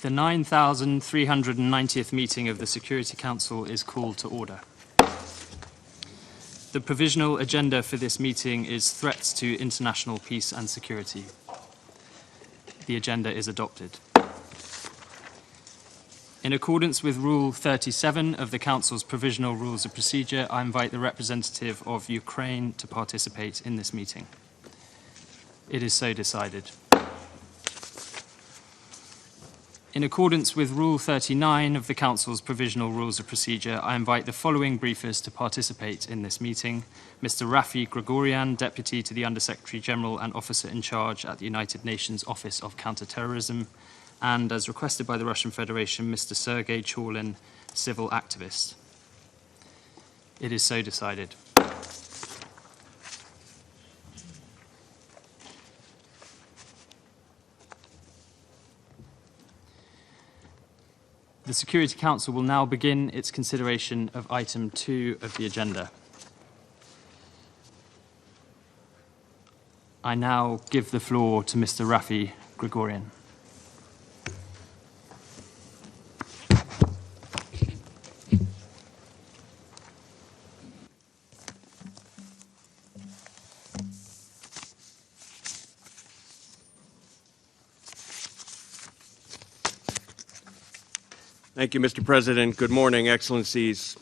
The 9,390th meeting of the Security Council is called to order. The provisional agenda for this meeting is threats to international peace and security. The agenda is adopted. In accordance with Rule 37 of the Council's Provisional Rules of Procedure, I invite the representative of Ukraine to participate in this meeting. It is so decided. In accordance with Rule 39 of the Council's Provisional Rules of Procedure, I invite the following briefers to participate in this meeting: Mr. Rafi Grigorian, Deputy to the Under-Secretary General and Officer in Charge at the United Nations Office of Counterterrorism, and, as requested by the Russian Federation, Mr. Sergei Chorlin, civil activist. It is so decided. The Security Council will now begin its consideration of item 2 of the agenda. I now give the floor to Mr. Rafi Grigorian. Thank you, Mr. President. Good morning, Excellencies.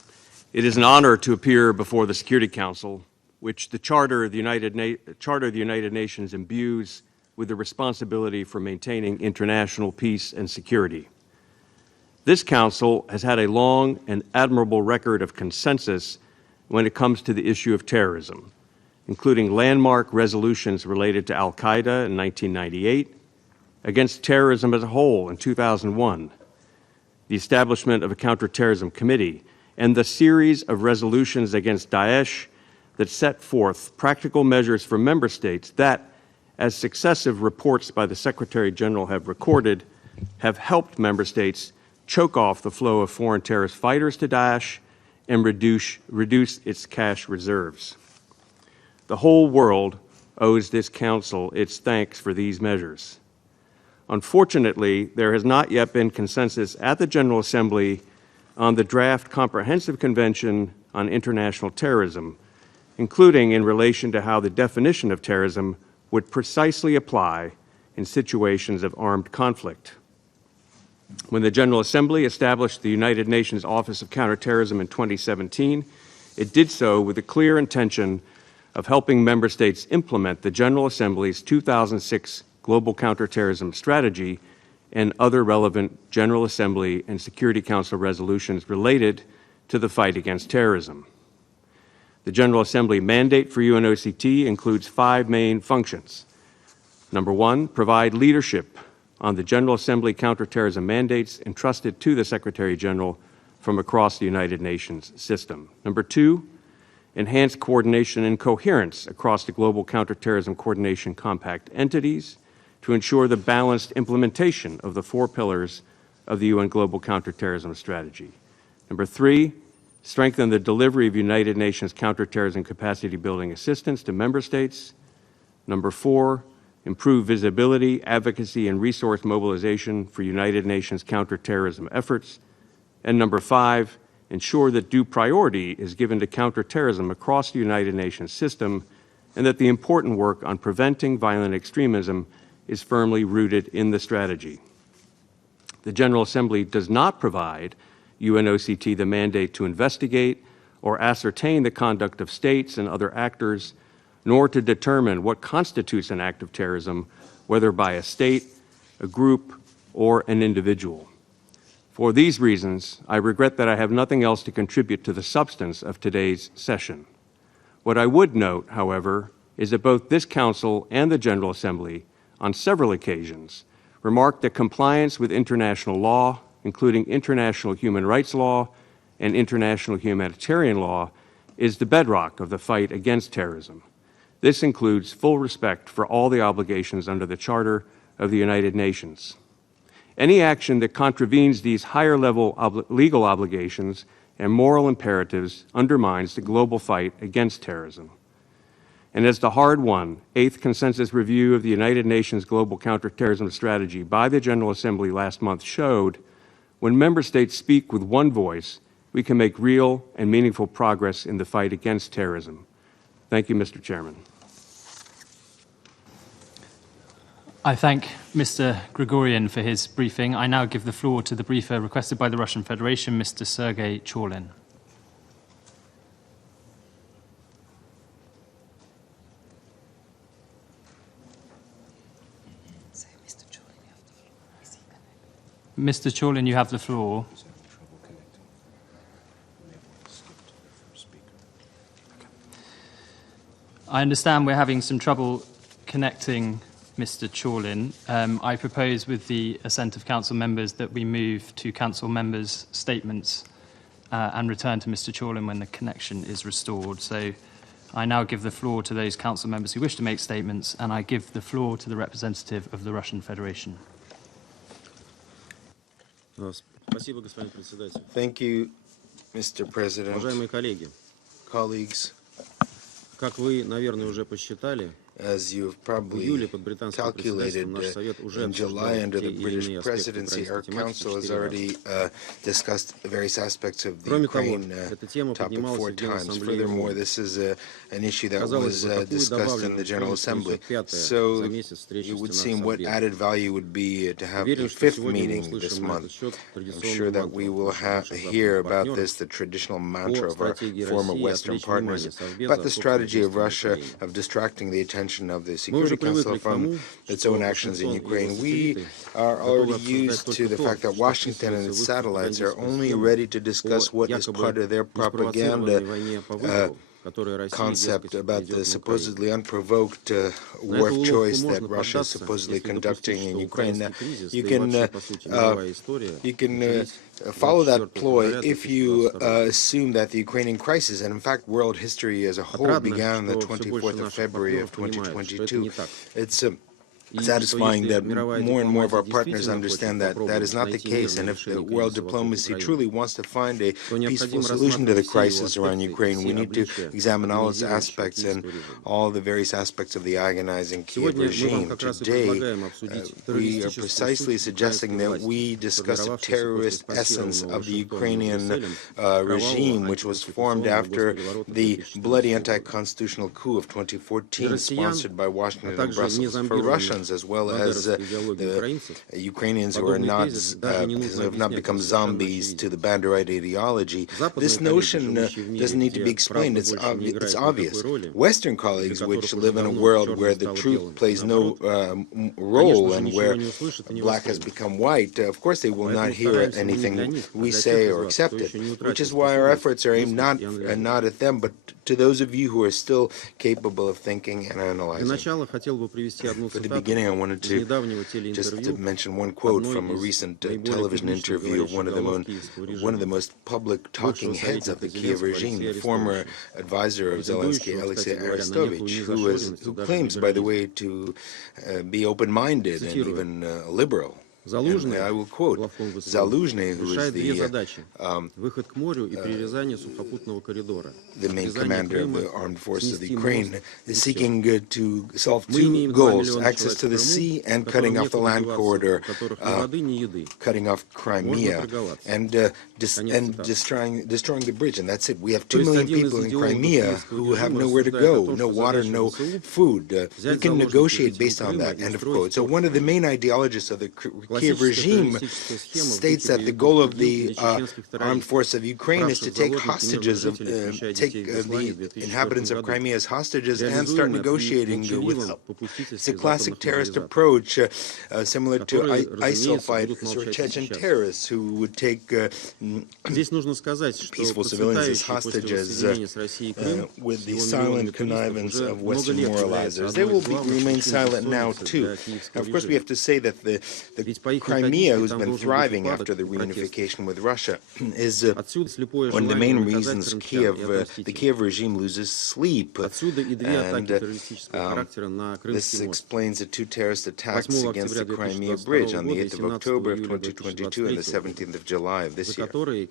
It is an honor to appear before the Security Council, which the Charter of the United Nations imbues with the responsibility for maintaining international peace and security. This Council has had a long and admirable record of consensus when it comes to the issue of terrorism, including landmark resolutions related to Al-Qaeda in 1998, against terrorism as a whole in 2001, the establishment of a counterterrorism committee, and the series of resolutions against Daesh that set forth practical measures for member states that, as successive reports by the Secretary General have recorded, have helped member states choke off the flow of foreign terrorist fighters to Daesh and reduce its cash reserves. The whole world owes this Council its thanks for these measures. Unfortunately, there has not yet been consensus at the General Assembly on the draft Comprehensive Convention on International Terrorism, including in relation to how the definition of terrorism would precisely apply in situations of armed conflict. When the General Assembly established the United Nations Office of Counterterrorism in 2017, it did so with the clear intention of helping member states implement the General Assembly's 2006 Global Counterterrorism Strategy and other relevant General Assembly and Security Council resolutions related to the fight against terrorism. The General Assembly mandate for UNOCT includes 5 main functions. Number 1, provide leadership on the General Assembly counterterrorism mandates entrusted to the Secretary General from across the United Nations system. Number 2, enhance coordination and coherence across the Global Counterterrorism Coordination Compact entities to ensure the balanced implementation of the 4 pillars of the UN Global Counterterrorism Strategy. Number 3, strengthen the delivery of United Nations counterterrorism capacity building assistance to member states. Number 4, improve visibility, advocacy, and resource mobilization for United Nations counterterrorism efforts. And number 5, ensure that due priority is given to counterterrorism across the United Nations system and that the important work on preventing violent extremism is firmly rooted in the strategy. The General Assembly does not provide UNOCT the mandate to investigate or ascertain the conduct of states and other actors, nor to determine what constitutes an act of terrorism, whether by a state, a group, or an individual. For these reasons, I regret that I have nothing else to contribute to the substance of today's session. What I would note, however, is that both this Council and the General Assembly on several occasions, remarked that compliance with international law, including international human rights law and international humanitarian law, is the bedrock of the fight against terrorism. This includes full respect for all the obligations under the Charter of the United Nations. Any action that contravenes these higher-level legal obligations and moral imperatives undermines the global fight against terrorism. And as the hard-won 8th Consensus Review of the United Nations Global Counterterrorism Strategy by the General Assembly last month showed, when member states speak with one voice, we can make real and meaningful progress in the fight against terrorism. Thank you, Mr. Chairman. I thank Mr. Grigorian for his briefing. I now give the floor to the briefer requested by the Russian Federation, Mr. Sergei Chorlin. Mr. Chorlin, you have the floor. I understand we're having some trouble connecting Mr. Chorlin. I propose, with the assent of council members, that we move to council members' statements and return to Mr. Chorlin when the connection is restored. So I now give the floor to those council members who wish to make statements, and I give the floor to the representative of the Russian Federation. Thank you, Mr. President. Colleagues, as you've probably calculated, in July under the British presidency, our council has already discussed various aspects of the Ukraine topic 4 times. Furthermore, this is an issue that was discussed in the General Assembly. So it would seem what added value would be to have a 5th meeting this month. I'm sure that we will hear about this, the traditional mantra of our former Western partners, about the strategy of Russia of distracting the attention of the Security Council from its own actions in Ukraine. We are already used to the fact that Washington and its satellites are only ready to discuss what is part of their propaganda concept about the supposedly unprovoked war of choice that Russia is supposedly conducting in Ukraine. Now, you can follow that ploy if you assume that the Ukrainian crisis, and in fact world history as a whole, began on the 24th of February of 2022. It's satisfying that more and more of our partners understand that that is not the case, and if the world diplomacy truly wants to find a peaceful solution to the crisis around Ukraine, we need to examine all its aspects and all the various aspects of the agonizing Kiev regime. Today, we are precisely suggesting that we discuss a terrorist essence of the Ukrainian regime, which was formed after the bloody anti-constitutional coup of 2014, sponsored by Washington and Brussels. For Russians, as well as the Ukrainians who are not who have not become zombies to the Banderite ideology, this notion doesn't need to be explained. It's obvious. Western colleagues, which live in a world where the truth plays no role and where black has become white, of course they will not hear anything we say or accept it, which is why our efforts are aimed not at them, but to those of you who are still capable of thinking and analyzing. For the beginning, I wanted to just mention one quote from a recent television interview of one of the most public talking heads of the Kiev regime, the former advisor of Zelensky, Alexei Arestovich, who claims, by the way, to be open-minded and even liberal. And I will quote Zaluzhny, who is the main commander of the armed forces of the Ukraine, is seeking to solve 2 goals: access to the sea and cutting off the land corridor, cutting off Crimea, and destroying the bridge. And that's it. We have 2 million people in Crimea who have nowhere to go, no water, no food. We can negotiate based on that. End of quote. So one of the main ideologists of the Kiev regime states that the goal of the armed force of Ukraine is to take hostages, the inhabitants of Crimea as hostages and start negotiating with them. It's a classic terrorist approach, similar to ISIL fighters or Chechen terrorists who would take peaceful civilians as hostages with the silent connivance of Western moralizers. They will remain silent now too. Now, of course, we have to say that the Crimea, who's been thriving after the reunification with Russia, is one of the main reasons the Kiev regime loses sleep. And this explains the two terrorist attacks against the Crimea Bridge on the 8th of October of 2022 and the 17th of July of this year. The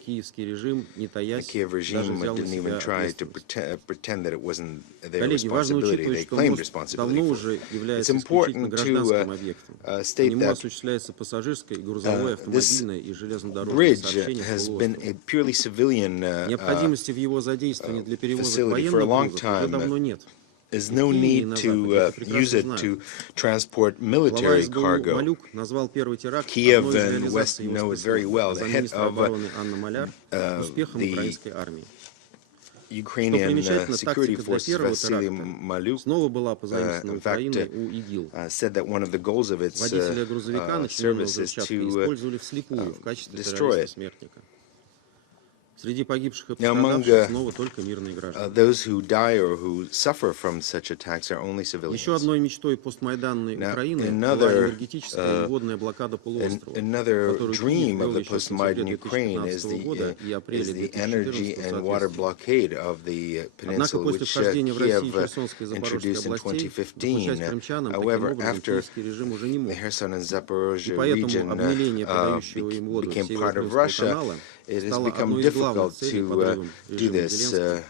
Kiev regime didn't even try to pretend that it wasn't their responsibility. They claimed responsibility for it. It's important to state that this bridge has been a purely civilian facility for a long time. There's no need to use it to transport military cargo. Kiev and West know it very well. The head of the Ukrainian security forces, Vasily Maluk, in fact, said that one of the goals of its service is to destroy it. Now, among those who die or who suffer from such attacks are only civilians. Now, another dream of the post-Maidan Ukraine is the energy and water blockade of the peninsula, which Kiev introduced in 2015. However, after the Kherson and Zaporozhye region became part of Russia, it has become difficult to do this in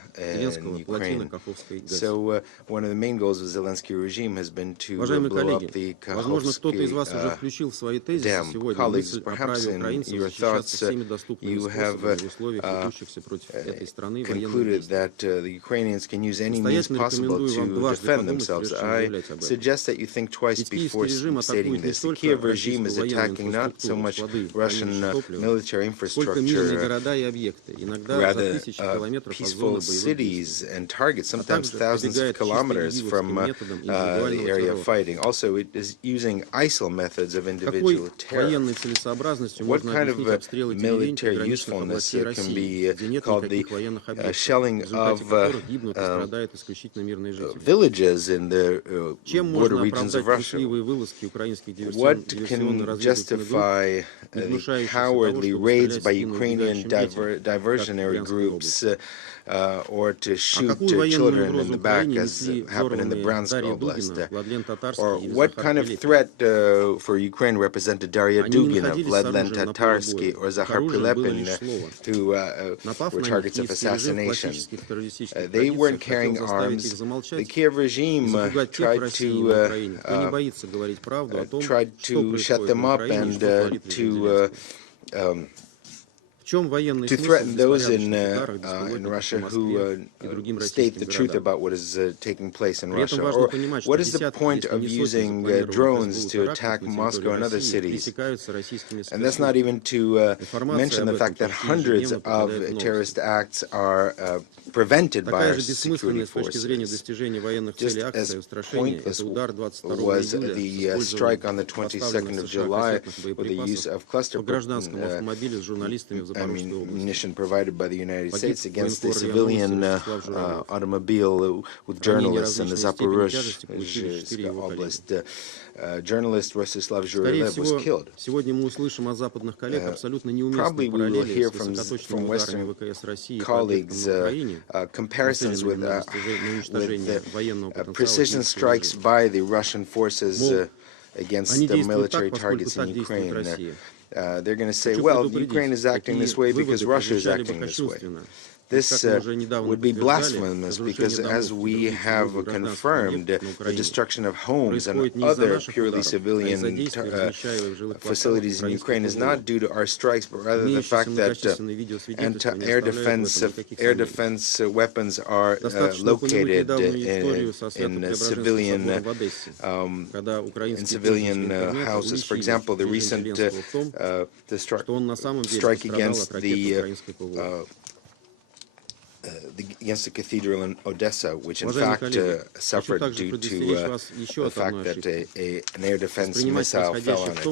Ukraine. So one of the main goals of the Zelensky regime has been to blow up the Kakhovsky dam. Colleagues, perhaps in your thoughts you have concluded that the Ukrainians can use any means possible to defend themselves. I suggest that you think twice before stating this. The Kiev regime is attacking not so much Russian military infrastructure, rather peaceful cities and targets, sometimes thousands of kilometers from the area of fighting. Also, it is using ISIL methods of individual terror. What kind of military usefulness can be called the shelling of villages in the border regions of Russia? What can justify the cowardly raids by Ukrainian diversionary groups or to shoot children in the back, as happened in the Bryansk Oblast? Or what kind of threat for Ukraine represented Daria Dugina, Vladlen Tatarsky, or Zakhar Prilepin, who were targets of assassination? They weren't carrying arms. The Kiev regime tried to shut them up and to threaten those in Russia who state the truth about what is taking place in Russia. Or what is the point of using drones to attack Moscow and other cities? And that's not even to mention the fact that hundreds of terrorist acts are prevented by our security forces. Just as pointless was the strike on the 22nd of July with the use of cluster ammunition provided by the United States against the civilian automobile with journalists in the Zaporozhye Oblast. Journalist Rostislav Zhurylev was killed. Probably we will hear from Western colleagues comparisons with precision strikes by the Russian forces against the military targets in Ukraine. They're going to say, well, Ukraine is acting this way because Russia is acting this way. This would be blasphemous because, as we have confirmed, the destruction of homes and other purely civilian facilities in Ukraine is not due to our strikes, but rather the fact that anti-air defense weapons are located in civilian houses. For example, the recent strike against the against the cathedral in Odessa, which in fact suffered due to the fact that an air defense missile fell on it,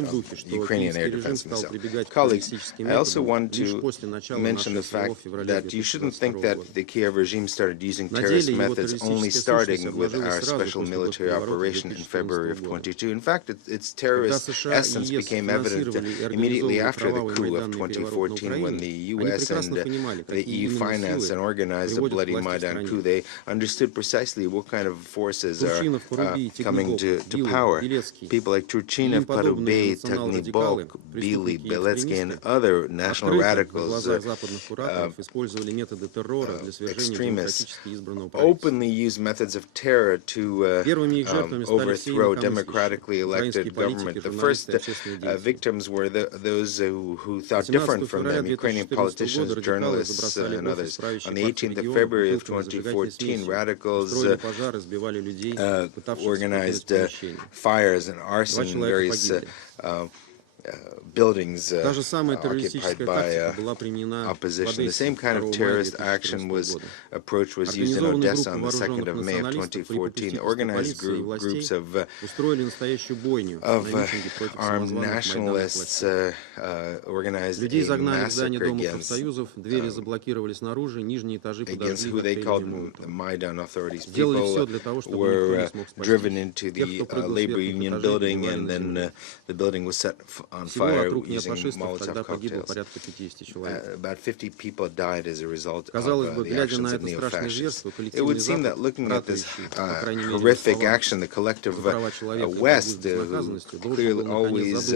Ukrainian air defense missile. Colleagues, I also want to mention the fact that you shouldn't think that the Kiev regime started using terrorist methods only starting with our special military operation in February of 22. In fact, its terrorist essence became evident immediately after the coup of 2014, when the US and the EU financed and organized the bloody Maidan coup. They understood precisely what kind of forces are coming to power. People like Turchinov, Parubey, Tagnibok, Bili, Beletsky, and other national radicals, extremists, openly use methods of terror to overthrow democratically elected government. The first victims were those who thought different from them, Ukrainian politicians, journalists, and others. On the 18th of February of 2014, radicals organized fires and arson in various buildings occupied by opposition. The same kind of terrorist action approach was used in Odessa on the 2nd of May of 2014. Organized groups of armed nationalists organized a massacre against who they called the Maidan authorities. People were driven into the labor union building, and then the building was set on fire using Molotov cocktails. About 50 people died as a result of the actions of neo-fascists. It would seem that looking at this horrific action, the collective West, who clearly always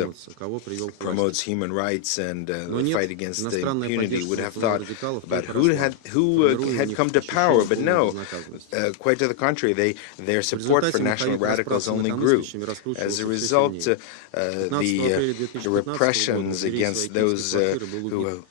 promotes human rights and the fight against the impunity, would have thought about who had come to power. But no, quite to the contrary, their support for national radicals only grew. As a result, the repressions against those who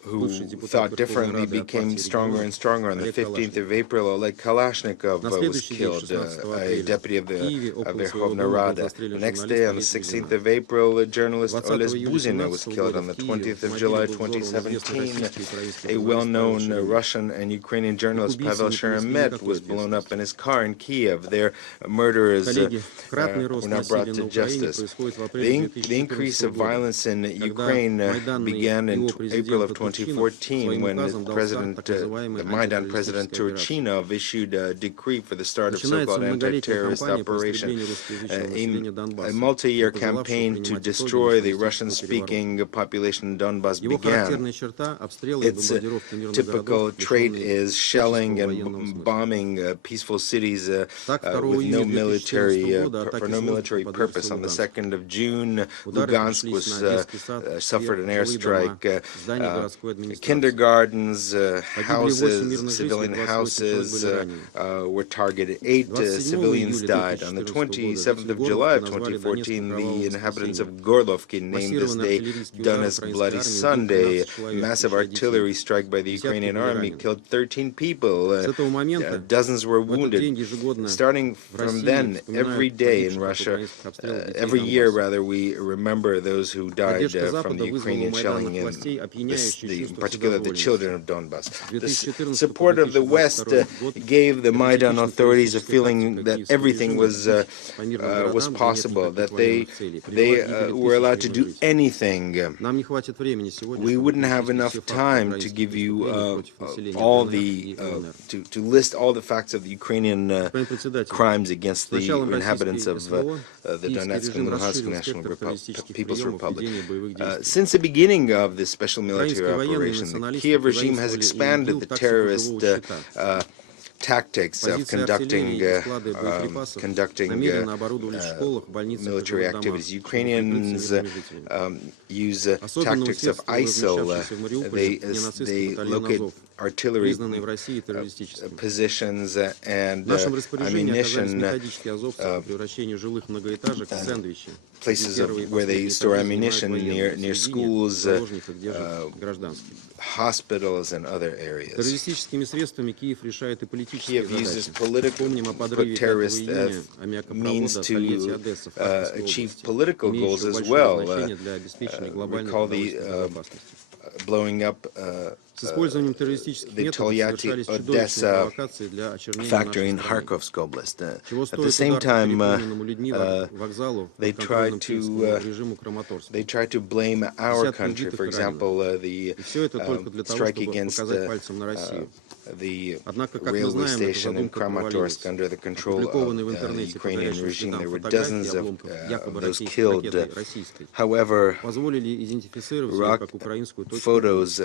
thought differently became stronger and stronger. On the 15th of April, Oleg Kalashnikov was killed, a deputy of the Verkhovna Rada. The next day, on the 16th of April, journalist Oles Buzina was killed. On the 20th of July 2017, a well-known Russian and Ukrainian journalist, Pavel Sheremet, was blown up in his car in Kiev. Their murderers were not brought to justice. The increase of violence in Ukraine began in April of 2014, when the Maidan President Turchinov issued a decree for the start of so-called anti-terrorist operation, a multi-year campaign to destroy the Russian-speaking population in Donbas began. Its typical trait is shelling and bombing peaceful cities with no military purpose. On the 2nd of June, Lugansk suffered an airstrike. Kindergartens, houses, civilian houses were targeted. 8 civilians died. On the 27th of July of 2014, the inhabitants of Gorlovki named this day Donetsk Bloody Sunday. A massive artillery strike by the Ukrainian army killed 13 people. Dozens were wounded. Starting from then, every day in Russia, every year rather, we remember those who died from the Ukrainian shelling, and in particular the children of Donbas. The support of the West gave the Maidan authorities a feeling that everything was possible, that they were allowed to do anything. We wouldn't have enough time to give you to list all the facts of the Ukrainian crimes against the inhabitants of the Donetsk and Luhansk People's Republic. Since the beginning of this special military operation, the Kiev regime has expanded the terrorist tactics of conducting military activities. Ukrainians use tactics of ISIL. They locate artillery positions and ammunition, places where they store ammunition near schools, hospitals, and other areas. Kiev uses terrorist means to achieve political goals as well. Recall the blowing up the Tolyatti-Odessa factory in Kharkov's Oblast. At the same time, they try to blame our country, for example, the strike against the railway station in Kramatorsk under the control of the Ukrainian regime. There were dozens of those killed. However, photos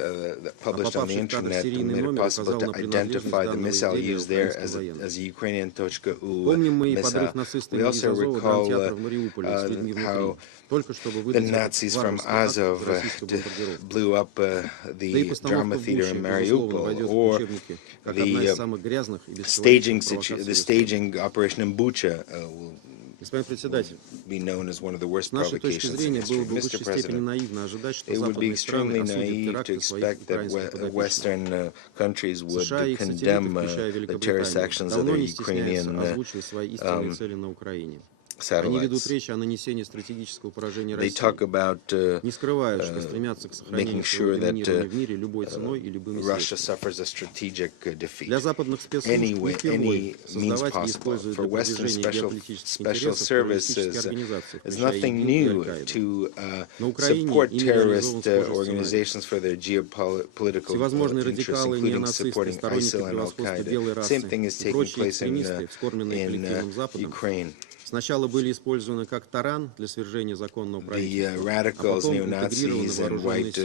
published on the internet made it possible to identify the missile used there as a Ukrainian .U missile. We also recall how the Nazis from Azov blew up the drama theater in Mariupol, or the staging operation in Bucha will be known as one of the worst provocations in history. Mr. President, it would be extremely naive to expect that Western countries would condemn the terrorist actions of the Ukrainian satellites. They talk about making sure that Russia suffers a strategic defeat. Anyway, any means possible. For Western special services, it's nothing new to support terrorist organizations for their geopolitical interests, including supporting ISIL and Al-Qaeda. Same thing is taking place in Ukraine. The radicals, neo-Nazis, and white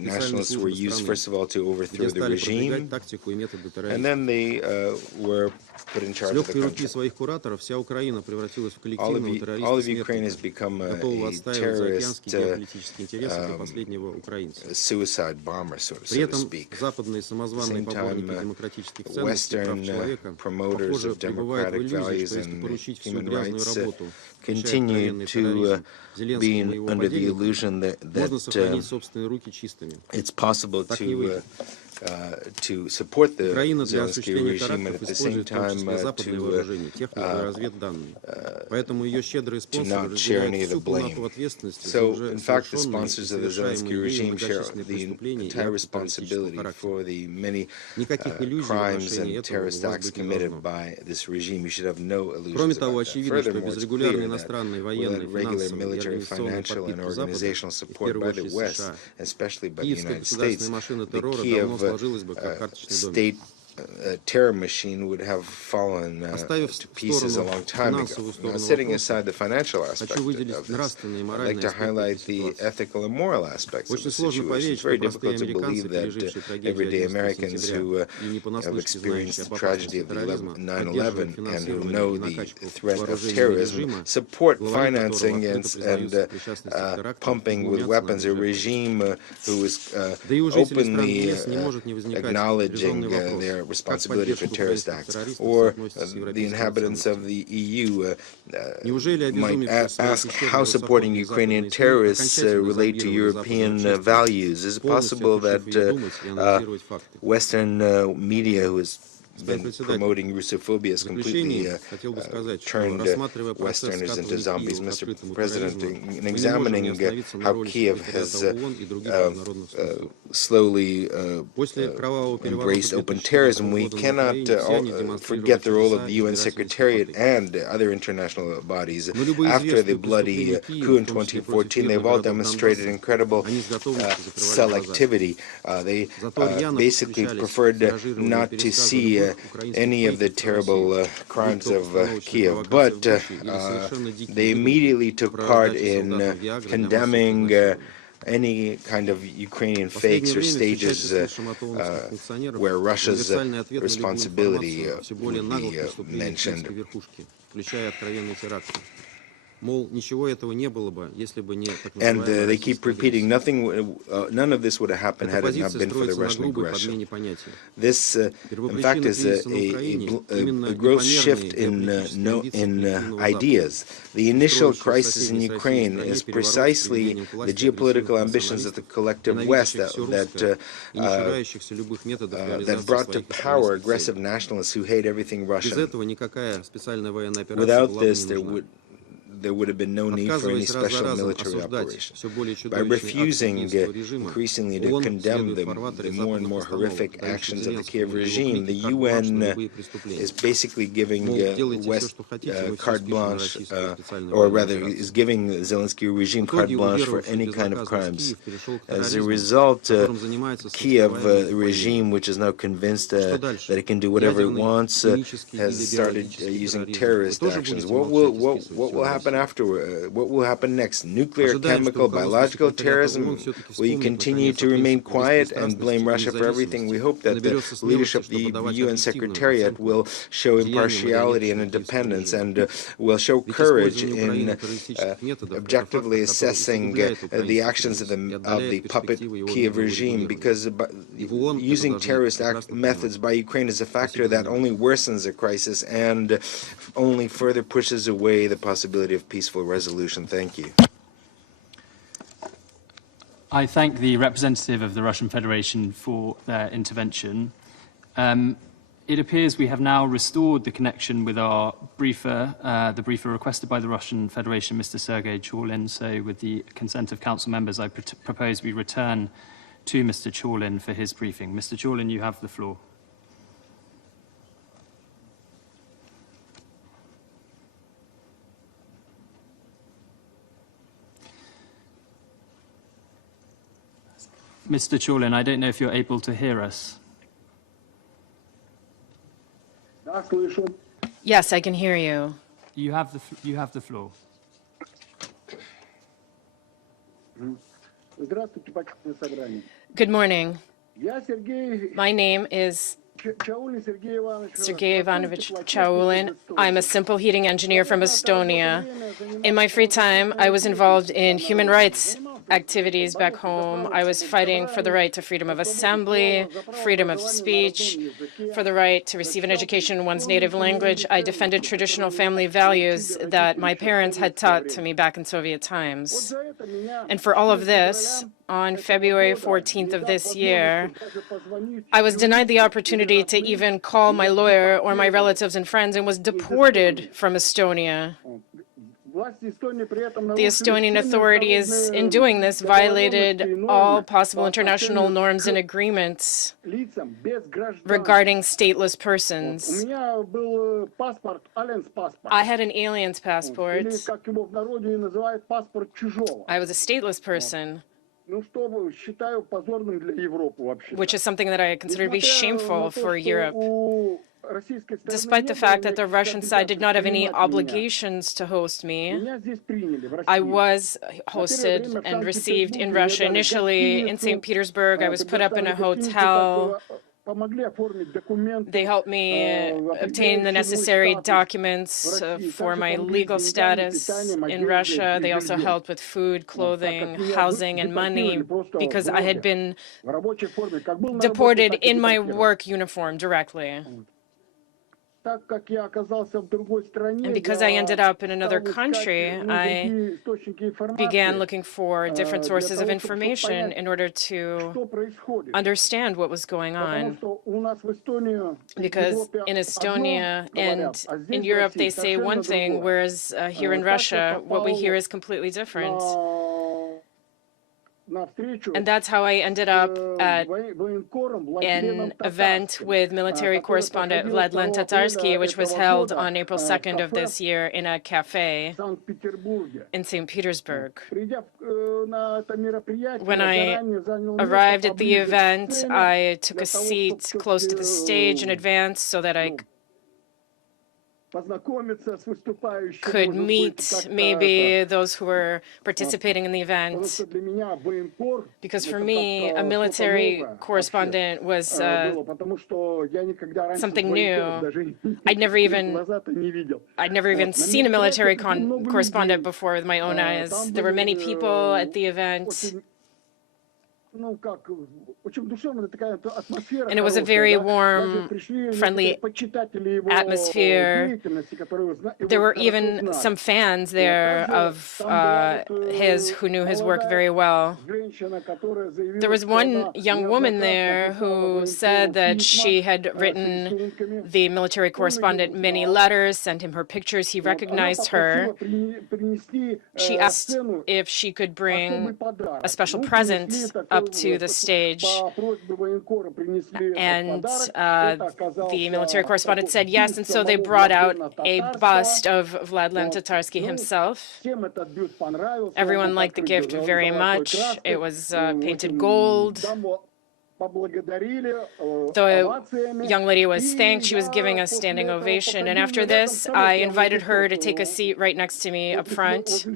nationalists were used, first of all, to overthrow the regime, and then they were put in charge of the country. All of Ukraine has become a terrorist suicide bomber, so to speak. At the same time, Western promoters of democratic values and human rights continue to be under the illusion that it's possible to support the Zelensky regime and at the same time to not share any of the blame. So, in fact, the sponsors of the Zelensky regime share the entire responsibility for the many crimes and terrorist acts committed by this regime. You should have no illusions about that. Furthermore, it's clear that with regular military, financial, and organizational support by the West, especially by the United States, the Kiev state terror machine would have fallen to pieces a long time ago. Now, setting aside the financial aspect of this, I'd like to highlight the ethical and moral aspects of the situation. It's very difficult to believe that everyday Americans who have experienced the tragedy of 9/11 and who know the threat of terrorism support financing and pumping with weapons a regime who is openly acknowledging their responsibility for terrorist acts, or the inhabitants of the EU might ask how supporting Ukrainian terrorists relate to European values. Is it possible that Western media, who has been promoting Russophobia, has completely turned Westerners into zombies? Mr. President, in examining how Kiev has slowly embraced open terrorism, we cannot forget the role of the UN Secretariat and other international bodies. After the bloody coup in 2014, they've all demonstrated incredible selectivity. They basically preferred not to see any of the terrible crimes of Kiev, but they immediately took part in condemning any kind of Ukrainian fakes or stages where Russia's responsibility would be mentioned. And they keep repeating, none of this would have happened had it not been for the Russian aggression. This, in fact, is a gross shift in ideas. The initial crisis in Ukraine is precisely the geopolitical ambitions of the collective West that brought to power aggressive nationalists who hate everything Russian. Without this, there would have been no need for any special military operations. By refusing increasingly to condemn the more and more horrific actions of the Kiev regime, the UN is basically giving West carte blanche, or rather is giving the Zelensky regime carte blanche for any kind of crimes. As a result, Kiev regime, which is now convinced that it can do whatever it wants, has started using terrorist actions. What will happen afterward? What will happen next? Nuclear, chemical, biological terrorism? Will you continue to remain quiet and blame Russia for everything? We hope that the leadership of the UN Secretariat will show impartiality and independence and will show courage in objectively assessing the actions of the puppet Kiev regime, because using terrorist methods by Ukraine is a factor that only worsens the crisis and only further pushes away the possibility of peaceful resolution. Thank you. I thank the representative of the Russian Federation for their intervention. It appears we have now restored the connection with our briefer, the briefer requested by the Russian Federation, Mr. Sergei Chorlin. So with the consent of council members, I propose we return to Mr. Chorlin for his briefing. Mr. Chorlin, you have the floor. Mr. Chorlin, I don't know if you're able to hear us. Yes, I can hear you. You have the floor. Good morning. My name is Sergei Ivanovich Chaulin. I'm a simple heating engineer from Estonia. In my free time, I was involved in human rights activities back home. I was fighting for the right to freedom of assembly, freedom of speech, for the right to receive an education in one's native language. I defended traditional family values that my parents had taught to me back in Soviet times. And for all of this, on February 14th of this year, I was denied the opportunity to even call my lawyer or my relatives and friends and was deported from Estonia. The Estonian authorities, in doing this, violated all possible international norms and agreements regarding stateless persons. I had an alien's passport. I was a stateless person, which is something that I consider to be shameful for Europe. Despite the fact that the Russian side did not have any obligations to host me, I was hosted and received in Russia. Initially in St. Petersburg, I was put up in a hotel. They helped me obtain the necessary documents for my legal status in Russia. They also helped with food, clothing, housing, and money because I had been deported in my work uniform directly. And because I ended up in another country, I began looking for different sources of information in order to understand what was going on. Because in Estonia and in Europe, they say one thing, whereas here in Russia, what we hear is completely different. And that's how I ended up at an event with military correspondent Vladlen Tatarsky, which was held on April 2nd of this year in a cafe in St. Petersburg. When I arrived at the event, I took a seat close to the stage in advance so that I could meet maybe those who were participating in the event. Because for me, a military correspondent was something new. I'd never even seen a military correspondent before with my own eyes. There were many people at the event. And it was a very warm, friendly atmosphere. There were even some fans there of his who knew his work very well. There was one young woman there who said that she had written the military correspondent many letters, sent him her pictures. He recognized her. She asked if she could bring a special present up to the stage, and the military correspondent said yes, and so they brought out a bust of Vladlen Tatarsky himself. Everyone liked the gift very much. It was painted gold. The young lady was thanked. She was giving a standing ovation, and after this, I invited her to take a seat right next to me up front.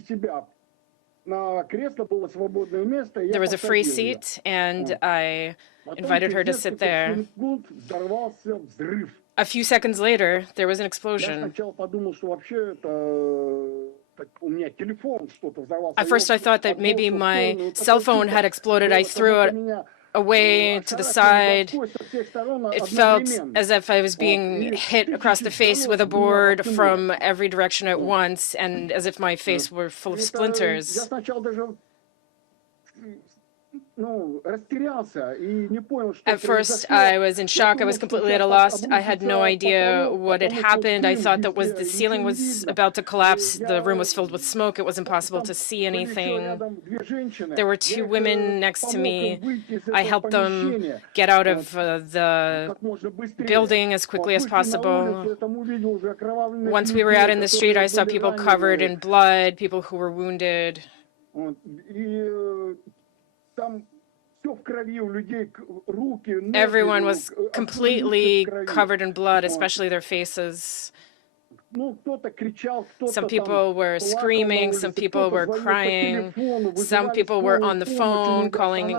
There was a free seat, and I invited her to sit there. A few seconds later, there was an explosion. At first, I thought that maybe my cell phone had exploded. I threw it away to the side. It felt as if I was being hit across the face with a board from every direction at once, and as if my face were full of splinters. At first, I was in shock. I was completely at a loss. I had no idea what had happened. I thought that the ceiling was about to collapse. The room was filled with smoke. It was impossible to see anything. There were two women next to me. I helped them get out of the building as quickly as possible. Once we were out in the street, I saw people covered in blood, people who were wounded. Everyone was completely covered in blood, especially their faces. Some people were screaming, some people were crying, some people were on the phone calling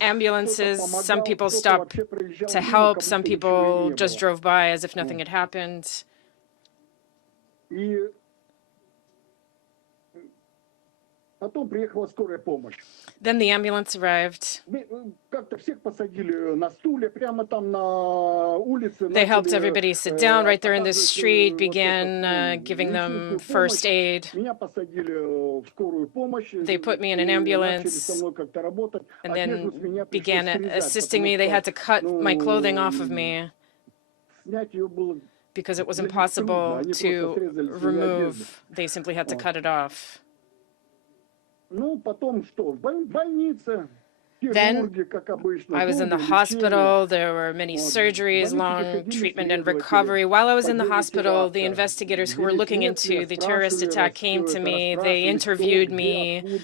ambulances, some people stopped to help, some people just drove by as if nothing had happened. Then the ambulance arrived. They helped everybody sit down right there in the street, began giving them first aid. They put me in an ambulance and then began assisting me. They had to cut my clothing off of me because it was impossible to remove. They simply had to cut it off. Then I was in the hospital. There were many surgeries, long treatment and recovery. While I was in the hospital, the investigators who were looking into the terrorist attack came to me. They interviewed me,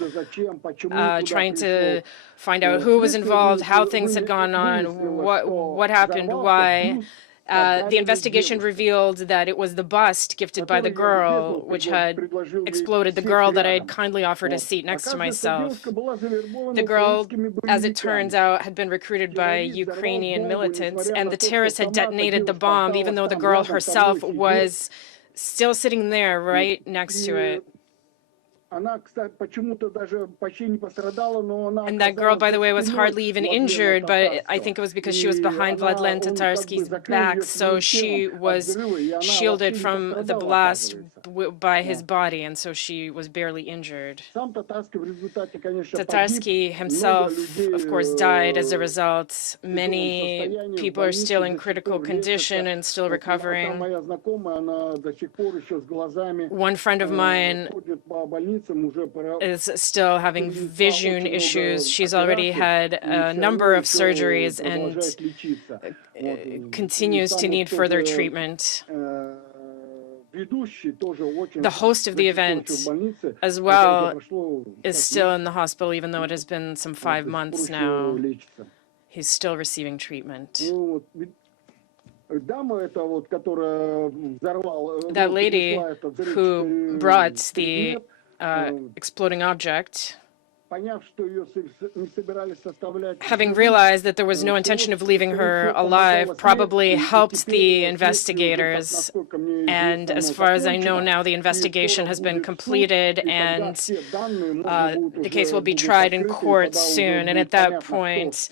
trying to find out who was involved, how things had gone on, what happened, why. The investigation revealed that it was the bust gifted by the girl which had exploded, the girl that I had kindly offered a seat next to myself. The girl, as it turns out, had been recruited by Ukrainian militants, and the terrorists had detonated the bomb, even though the girl herself was still sitting there right next to it. And that girl, by the way, was hardly even injured, but I think it was because she was behind Vladlen Tatarsky's back, so she was shielded from the blast by his body, and so she was barely injured. Tatarsky himself, of course, died as a result. Many people are still in critical condition and still recovering. One friend of mine is still having vision issues. She's already had a number of surgeries and continues to need further treatment. The host of the event, as well, is still in the hospital, even though it has been some 5 months now. He's still receiving treatment. That lady who brought the exploding object having realized that there was no intention of leaving her alive, probably helped the investigators. And as far as I know now, the investigation has been completed and the case will be tried in court soon. And at that point,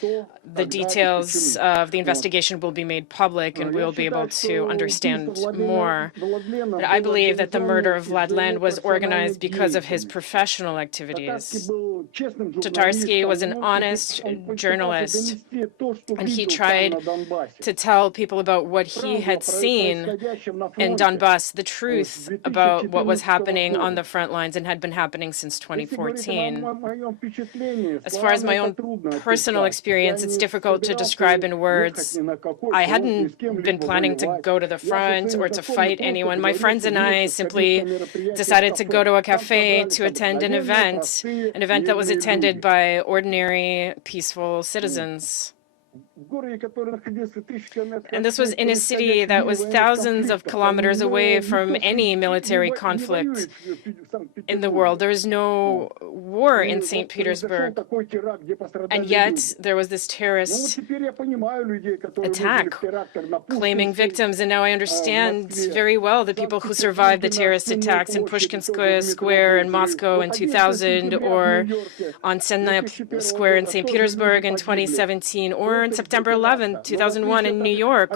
the details of the investigation will be made public and we'll be able to understand more. But I believe that the murder of Vladlen was organized because of his professional activities. Tatarsky was an honest journalist, and he tried to tell people about what he had seen in Donbass, the truth about what was happening on the front lines and had been happening since 2014. As far as my own personal experience, it's difficult to describe in words. I hadn't been planning to go to the front or to fight anyone. My friends and I simply decided to go to a cafe to attend an event that was attended by ordinary, peaceful citizens. And this was in a city that was thousands of kilometers away from any military conflict in the world. There was no war in St. Petersburg. And yet there was this terrorist attack claiming victims. And now I understand very well the people who survived the terrorist attacks in Pushkinskaya Square in Moscow in 2000, or on Senaya Square in St. Petersburg in 2017, or on September 11, 2001 in New York,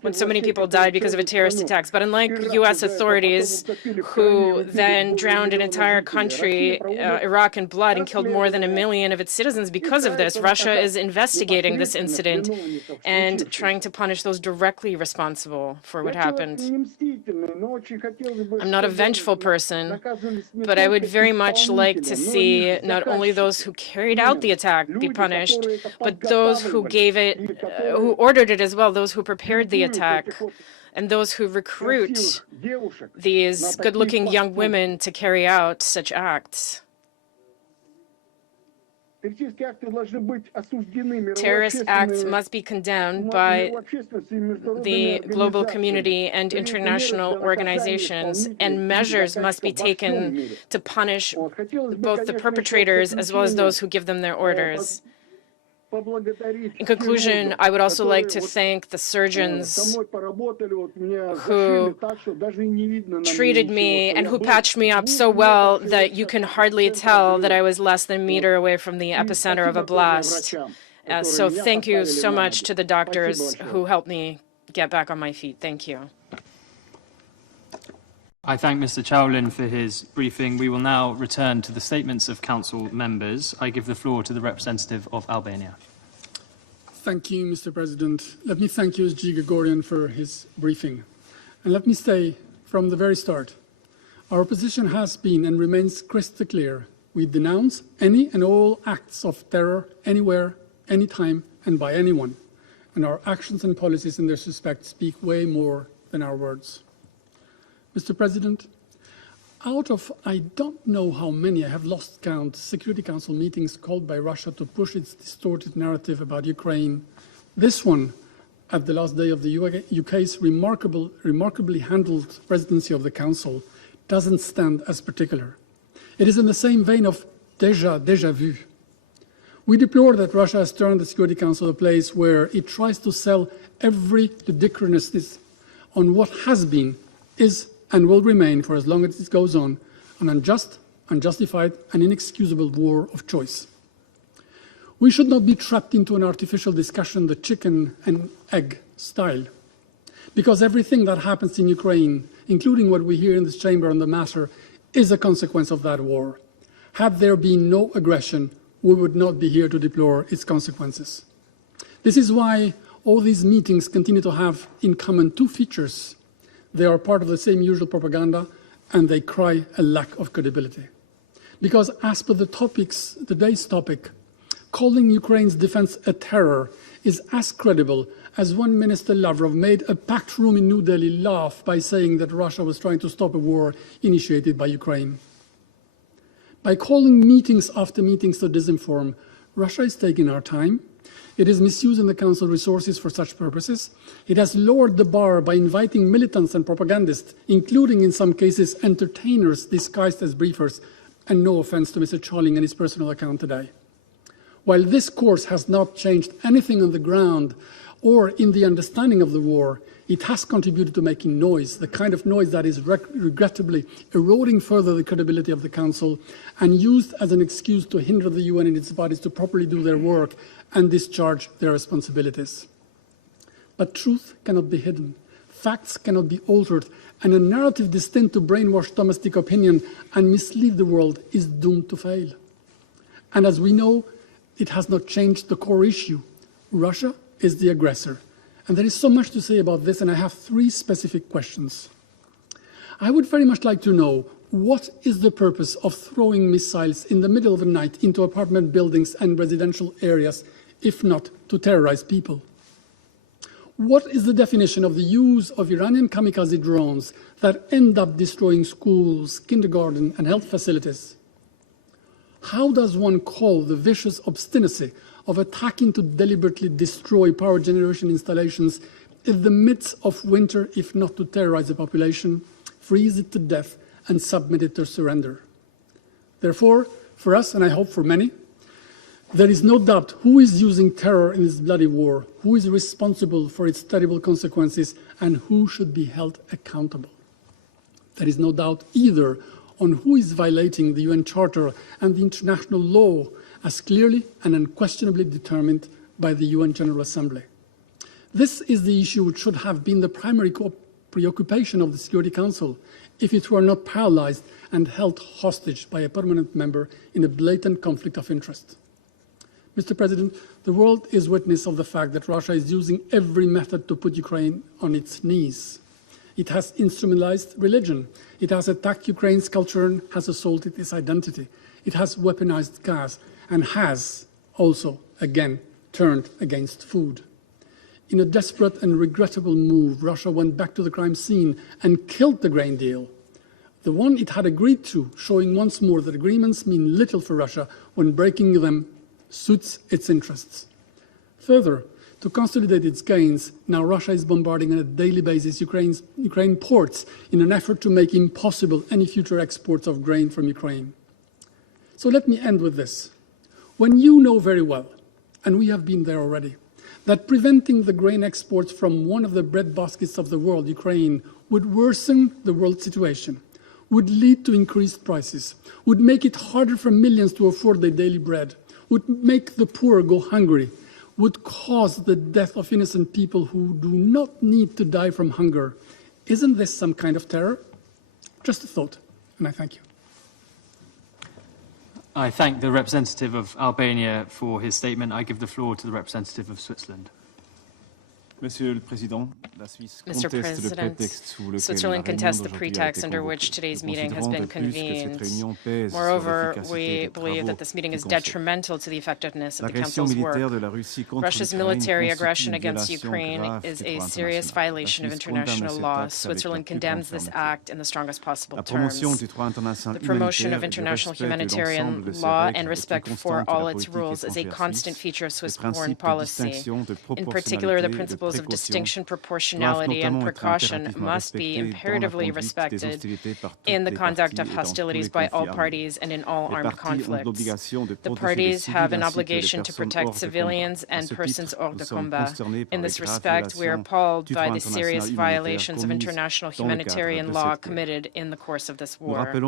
when so many people died because of a terrorist attacks. But unlike U.S. authorities, who then drowned an entire country, Iraq, in blood and killed more than 1 million of its citizens because of this, Russia is investigating this incident and trying to punish those directly responsible for what happened. I'm not a vengeful person, but I would very much like to see not only those who carried out the attack be punished, but those who gave it, who ordered it as well, those who prepared the attack, and those who recruit these good-looking young women to carry out such acts. Terrorist acts must be condemned by the global community and international organizations, and measures must be taken to punish both the perpetrators as well as those who give them their orders. In conclusion, I would also like to thank the surgeons who treated me and who patched me up so well that you can hardly tell that I was less than a meter away from the epicenter of a blast. So thank you so much to the doctors who helped me get back on my feet. Thank you. I thank Mr. Chaulin for his briefing. We will now return to the statements of council members. I give the floor to the representative of Albania. Thank you, Mr. President. Let me thank USG Gregorian for his briefing. And let me say from the very start, our position has been and remains crystal clear. We denounce any and all acts of terror anywhere, anytime, and by anyone. And our actions and policies in this respect speak way more than our words. Mr. President, out of I don't know how many, I have lost count, Security Council meetings called by Russia to push its distorted narrative about Ukraine, this one, at the last day of the UK's remarkably handled presidency of the Council, doesn't stand as particular. It is in the same vein of déjà vu. We deplore that Russia has turned the Security Council a place where it tries to sell every ludicrousness on what has been, is, and will remain for as long as it goes on, an unjust, unjustified, and inexcusable war of choice. We should not be trapped into an artificial discussion, the chicken and egg style, because everything that happens in Ukraine, including what we hear in this chamber on the matter, is a consequence of that war. Had there been no aggression, we would not be here to deplore its consequences. This is why all these meetings continue to have in common two features. They are part of the same usual propaganda, and they cry a lack of credibility. Because as per today's topic, calling Ukraine's defense a terror is as credible as one Minister Lavrov made a packed room in New Delhi laugh by saying that Russia was trying to stop a war initiated by Ukraine. By calling meetings after meetings to disinform, Russia is taking our time. It is misusing the Council resources for such purposes. It has lowered the bar by inviting militants and propagandists, including in some cases entertainers disguised as briefers, and no offense to Mr. Charling and his personal account today. While this course has not changed anything on the ground or in the understanding of the war, it has contributed to making noise, the kind of noise that is regrettably eroding further the credibility of the Council and used as an excuse to hinder the UN and its bodies to properly do their work and discharge their responsibilities. But truth cannot be hidden, facts cannot be altered, and a narrative destined to brainwash domestic opinion and mislead the world is doomed to fail. And as we know, it has not changed the core issue. Russia is the aggressor. And there is so much to say about this, and I have 3 specific questions. I would very much like to know, what is the purpose of throwing missiles in the middle of the night into apartment buildings and residential areas, if not to terrorize people? What is the definition of the use of Iranian kamikaze drones that end up destroying schools, kindergarten, and health facilities? How does one call the vicious obstinacy of attacking to deliberately destroy power generation installations in the midst of winter, if not to terrorize the population, freeze it to death, and submit it to surrender? Therefore, for us, and I hope for many, there is no doubt who is using terror in this bloody war, who is responsible for its terrible consequences, and who should be held accountable. There is no doubt either on who is violating the UN Charter and the international law as clearly and unquestionably determined by the UN General Assembly. This is the issue which should have been the primary preoccupation of the Security Council if it were not paralyzed and held hostage by a permanent member in a blatant conflict of interest. Mr. President, the world is witness of the fact that Russia is using every method to put Ukraine on its knees. It has instrumentalized religion. It has attacked Ukraine's culture and has assaulted its identity. It has weaponized gas and has also, again, turned against food. In a desperate and regrettable move, Russia went back to the crime scene and killed the grain deal, the one it had agreed to, showing once more that agreements mean little for Russia when breaking them suits its interests. Further, to consolidate its gains, now Russia is bombarding on a daily basis Ukraine ports in an effort to make impossible any future exports of grain from Ukraine. So let me end with this. When you know very well, and we have been there already, that preventing the grain exports from one of the breadbaskets of the world, Ukraine, would worsen the world situation, would lead to increased prices, would make it harder for millions to afford their daily bread, would make the poor go hungry, would cause the death of innocent people who do not need to die from hunger. Isn't this some kind of terror? Just a thought, and I thank you. I thank the representative of Albania for his statement. I give the floor to the representative of Switzerland. Mr. President, Switzerland contests the pretext under which today's meeting has been convened. Moreover, we believe that this meeting is detrimental to the effectiveness of the Council's work. Russia's military aggression against Ukraine is a serious violation of international law. Switzerland condemns this act in the strongest possible terms. The promotion of international humanitarian law and respect for all its rules is a constant feature of Swiss foreign policy. In particular, the principle of distinction, proportionality, and precaution must be imperatively respected in the conduct of hostilities by all parties and in all armed conflicts. The parties have an obligation to protect civilians and persons hors de combat. In this respect, we are appalled by the serious violations of international humanitarian law committed in the course of this war. We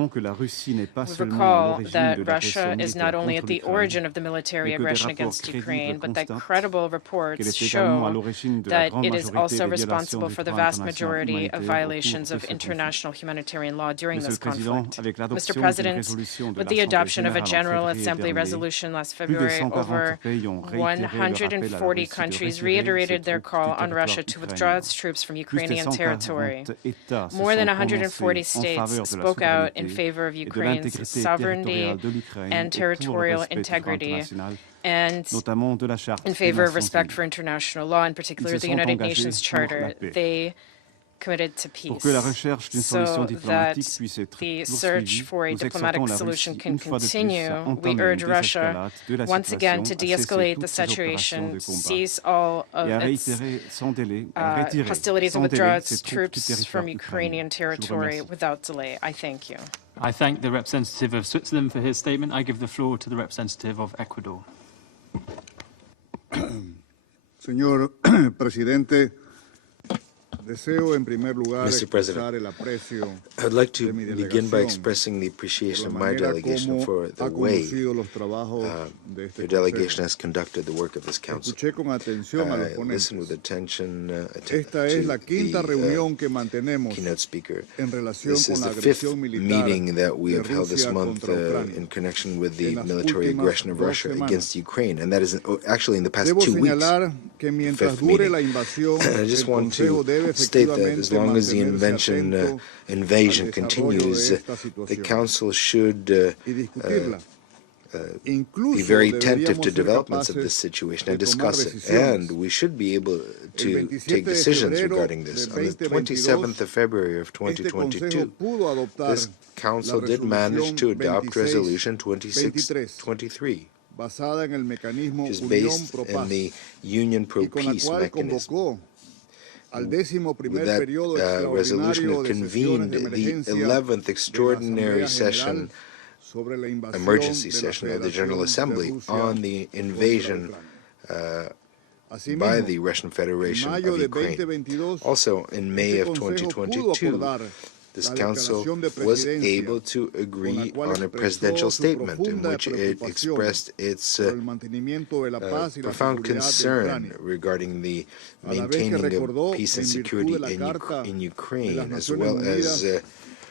recall that Russia is not only at the origin of the military aggression against Ukraine, but that credible reports show that it is also responsible for the vast majority of violations of international humanitarian law during this conflict. Mr. President, with the adoption of a General Assembly resolution last February, over 140 countries reiterated their call on Russia to withdraw its troops from Ukrainian territory. More than 140 states spoke out in favor of Ukraine's sovereignty and territorial integrity, and in favor of respect for international law, in particular the United Nations Charter. They committed to peace, so that the search for a diplomatic solution can continue. We urge Russia once again to de-escalate the situation, cease all of its hostilities, and withdraw its troops from Ukrainian territory without delay. I thank you. I thank the representative of Switzerland for his statement. I give the floor to the representative of Ecuador. Señor presidente, deseo en primer lugar Mr. expresar President, el aprecio I would like to de mi begin by delegación expressing the appreciation of por la my manera delegation como for the ha way conducido los trabajos de este your delegation consejo. has conducted the work of this council. Escuché con atención a los I listened with ponentes. attention Esta es la quinta to reunión que the mantenemos keynote speaker. en relación This con is la the fifth agresión militar meeting that we de have held this Rusia month contra Ucrania. in connection with the En las military últimas aggression of 2 Russia semanas. against Ukraine, and that is actually in the past Debo 2 weeks. señalar que mientras fifth dure meeting. la invasión, I just el want Consejo to debe state that as efectivamente long as the mantenerse atento invasion al desarrollo continues, de esta the situación Council should y discutirla. be Incluso very attentive deberíamos to ser developments of capaces this situation de and tomar discuss it. decisiones. And we should be able to El 27 take de decisions febrero regarding this. de On the 2022, 27th of February of este Consejo 2022, pudo adoptar this Council la did manage to adopt 26-23, Resolution 2623, basada en el mecanismo which is Unión based Pro in Paz, the Union Pro y con la Peace cual mechanism. convocó al 11º With that periodo resolution, extraordinario it de sesiones convened de the emergencia 11th de la extraordinary Asamblea session, General sobre la invasión emergency de la session of the General Federación de Assembly Rusia on the invasion contra by Asimismo, the Russian Federation en mayo of de Ukraine. 2022, Also, in May este of Consejo pudo 2022, acordar this la council declaración de was presidencia able to agree con la cual on a expresó presidential su statement in profunda which it preocupación expressed its por el mantenimiento de la paz y la profound seguridad de concern Ucrania, regarding the a la vez que maintaining recordó of peace and en security virtud de la Carta in de Ukraine, las as Naciones well as Unidas,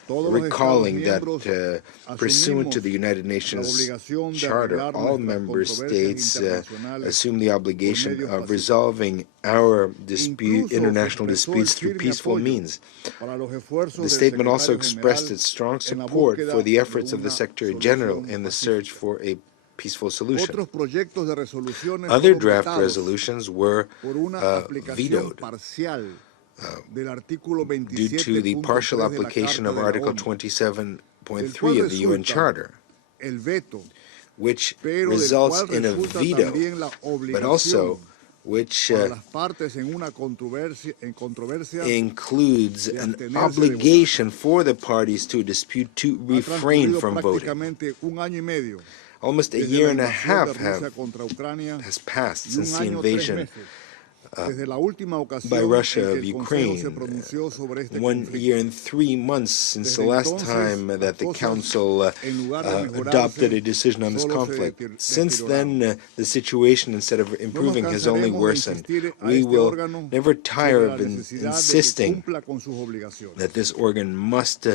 todos los recalling Estados that miembros pursuant to asumimos the United la Nations obligación de Charter, arreglar all nuestras member controversias states internacionales assume the obligation medios of pacíficos. resolving our Incluso international expresó el disputes through firme peaceful apoyo means. para los esfuerzos The del statement also secretario expressed general its strong en la support búsqueda for the de efforts of the una Secretary General solución in the search pacífica. for a peaceful solution. Otros proyectos de resoluciones Other fueron draft vetados resolutions were por una aplicación vetoed parcial del artículo due to the 27.3 partial de la application Carta of de la Article ONU, 27.3 of the UN Charter, el veto, which pero del results cual in a resulta veto, también la but also obligación which para las partes en una controversia includes de an abstenerse de obligation for the parties to a dispute to Ha refrain transcurrido from voting. prácticamente un año y medio Almost a desde year la and a invasión half de Rusia contra Ucrania has passed y since un the año 3 invasion meses desde la última ocasión by Russia en que of el Consejo se Ukraine. pronunció sobre este 1 conflicto. year and 3 months since the Desde last entonces, time las that the cosas, Council en lugar de mejorarse, adopted a decision on this solo se conflict. Since deterioraron. then, the situation, instead of improving, has only cansaremos de worsened. insistir a We este will órgano never tire sobre la of necesidad de que insisting cumpla con sus obligaciones. that this organ must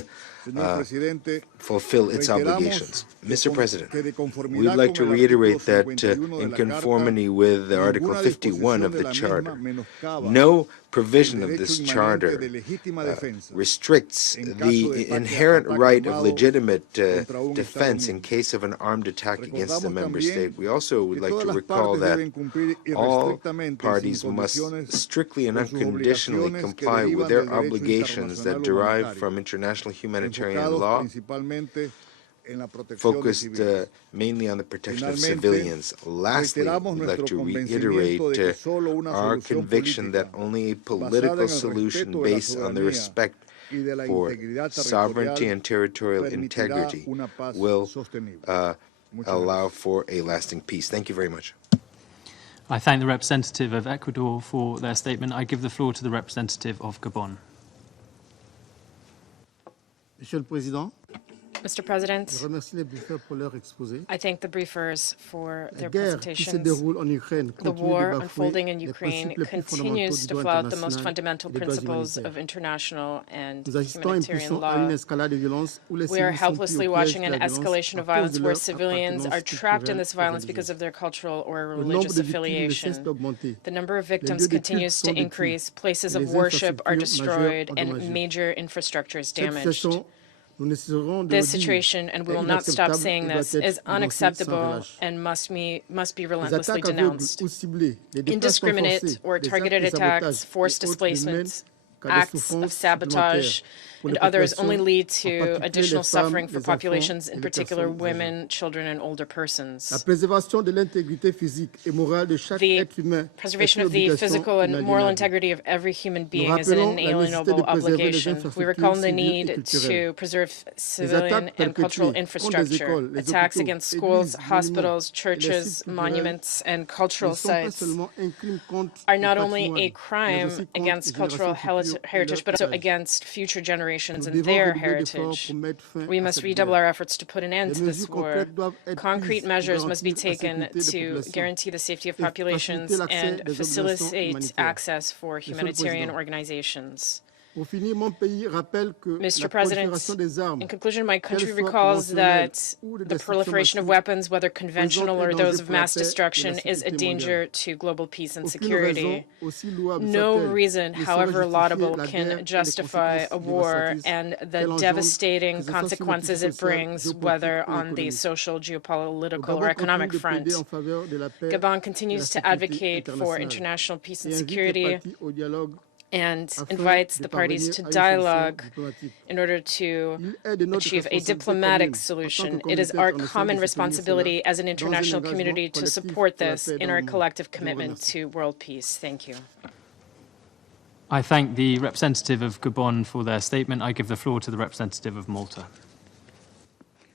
Señor presidente, fulfill its reiteramos obligations. Mr. President, que de we'd conformidad like to con el reiterate that artículo 51 de in la conformity Carta, with Article ninguna 51 of disposición de the la Charter, misma menoscaba no provision el of this derecho charter inmanente de legítima defensa restricts en caso de the ataque inherent right of armado legitimate contra un defense Estado in case of an armed attack against a Recordamos member también state. We also would que like todas to las recall partes that deben cumplir all irrestrictamente y sin parties must condiciones strictly and con sus unconditionally obligaciones que comply derivan with their del derecho obligations that internacional derive humanitario, from international humanitarian enfocados law, principalmente en la protección de focused civiles. mainly on the protection of Finalmente, civilians. Lastly, reiteramos we'd like nuestro to convencimiento reiterate de que solo una our solución conviction that política only a basada political en el solution respeto de la based on the soberanía respect y de la for integridad sovereignty territorial and territorial permitirá integrity una paz will sostenible. Muchas allow gracias. for a lasting peace. Thank you very much. I thank the representative of Ecuador for their statement. I give the floor to the representative of Gabon. Monsieur le Président, Mr. President, je remercie les briefers pour leur exposé. I thank the briefers for La their guerre qui se presentations. déroule en Ukraine The continue war de bafouer unfolding in les Ukraine principes les plus fondamentaux continues du to droit flout the most international fundamental et des droits principles humanitaires. of international and Nous assistons à une humanitarian puissance à une law. escalade de violence où les We are civils sont pris helplessly au piège watching de an la violence escalation à of cause violence de where leur civilians are appartenance trapped in culturelle this ou violence religieuse. because of their cultural or Le nombre religious de victimes ne cesse affiliation. d'augmenter. The number of Les victims lieux de culte continues sont to détruits. increase, places Les of worship are infrastructures destroyed, majeures and endommagées. major infrastructure is Cette damaged. situation, nous ne cesserons de This le dire, situation, and we est will not stop inacceptable saying et doit this, être is dénoncée sans unacceptable relâche. and must be Les relentlessly attaques aveugles denounced. ou ciblées, les déplacements Indiscriminate forcés, or les targeted actes de attacks, sabotage forced et autres ne mènent displacements, qu'à des acts of souffrances sabotage, supplémentaires and others only lead to additional suffering for populations, in particular women, children, and older persons. La préservation de l'intégrité physique et morale de chaque The être humain preservation est of une the obligation physical and moral inaliénable. integrity of every human being is an rappelons la nécessité inalienable de préserver les obligation. We infrastructures recall the civiles et need culturelles. to preserve Les civilian attaques and cultural perpétrées contre les infrastructure. écoles, les Attacks hôpitaux, against schools, églises, hospitals, monuments et les churches, sites culturels monuments, and cultural ne sont pas sites seulement un crime contre are le not only a patrimoine, mais crime aussi contre against les cultural générations futures et heritage, but leur also héritage. against future generations Nous and devons their redoubler d'efforts heritage. pour mettre fin We à must cette redouble guerre. our efforts to put an end Les to this mesures war. concrètes doivent être Concrete prises measures pour must be garantir la taken sécurité des to populations guarantee the safety of et populations faciliter l'accès and des organisations facilitate humanitaires. access for Monsieur le humanitarian Président, organizations. Pour finir, mon pays rappelle que Mr. la President, prolifération des armes, in conclusion, my country qu'elles soient recalls conventionnelles that ou de the destruction proliferation of massive, weapons, whether conventional présente un or danger those of pour la mass paix et la destruction, is a sécurité danger mondiale. to global peace and Aucune security. raison, aussi louable No soit-elle, reason, ne saurait however justifier laudable, la guerre can et les justify a conséquences war dévastatrices and the qu'elle engendre, devastating que ce soit sur le consequences plan it social, brings, géopolitique whether ou on the économique. social, Le geopolitical, or Gabon economic continue de front. plaider en faveur de la paix Gabon et la continues to sécurité advocate for internationale international peace and et invite les security parties au dialogue and afin invites de the parties parvenir to à une solution dialogue diplomatique. in order to Il est de notre achieve a responsabilité diplomatic commune, en tant solution. que It is communauté our internationale, common de soutenir responsibility cela as an dans un international engagement community to collectif support pour la this paix in dans our le monde. collective Je vous commitment remercie. to world peace. Thank you. I thank the representative of Gabon for their statement. I give the floor to the representative of Malta.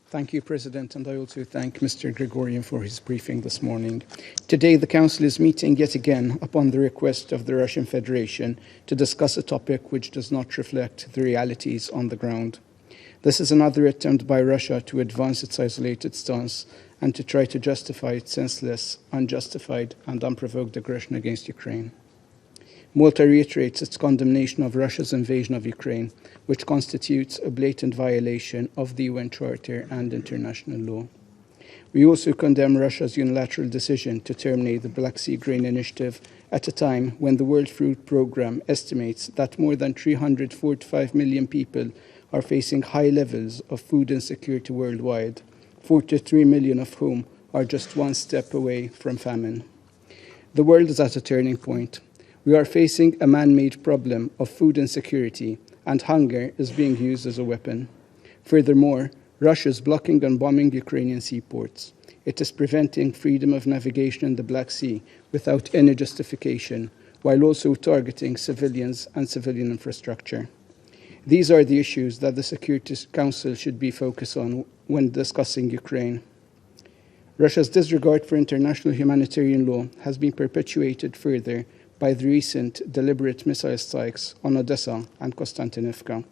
Thank you, President, and I also thank Mr. Gregorian for his briefing this morning. Today, the Council is meeting yet again upon the request of the Russian Federation to discuss a topic which does not reflect the realities on the ground. This is another attempt by Russia to advance its isolated stance and to try to justify its senseless, unjustified, and unprovoked aggression against Ukraine. Malta reiterates its condemnation of Russia's invasion of Ukraine, which constitutes a blatant violation of the UN Charter and international law. We also condemn Russia's unilateral decision to terminate the Black Sea Grain Initiative at a time when the World Food Programme estimates that more than 345 million people are facing high levels of food insecurity worldwide, 43 million of whom are just one step away from famine. The world is at a turning point. We are facing a man-made problem of food insecurity, and hunger is being used as a weapon. Furthermore, Russia is blocking and bombing Ukrainian seaports. It is preventing freedom of navigation in the Black Sea without any justification, while also targeting civilians and civilian infrastructure. These are the issues that the Security Council should be focused on when discussing Ukraine. Russia's disregard for international humanitarian law has been perpetuated further by the recent deliberate missile strikes on Odessa and Konstantinivka.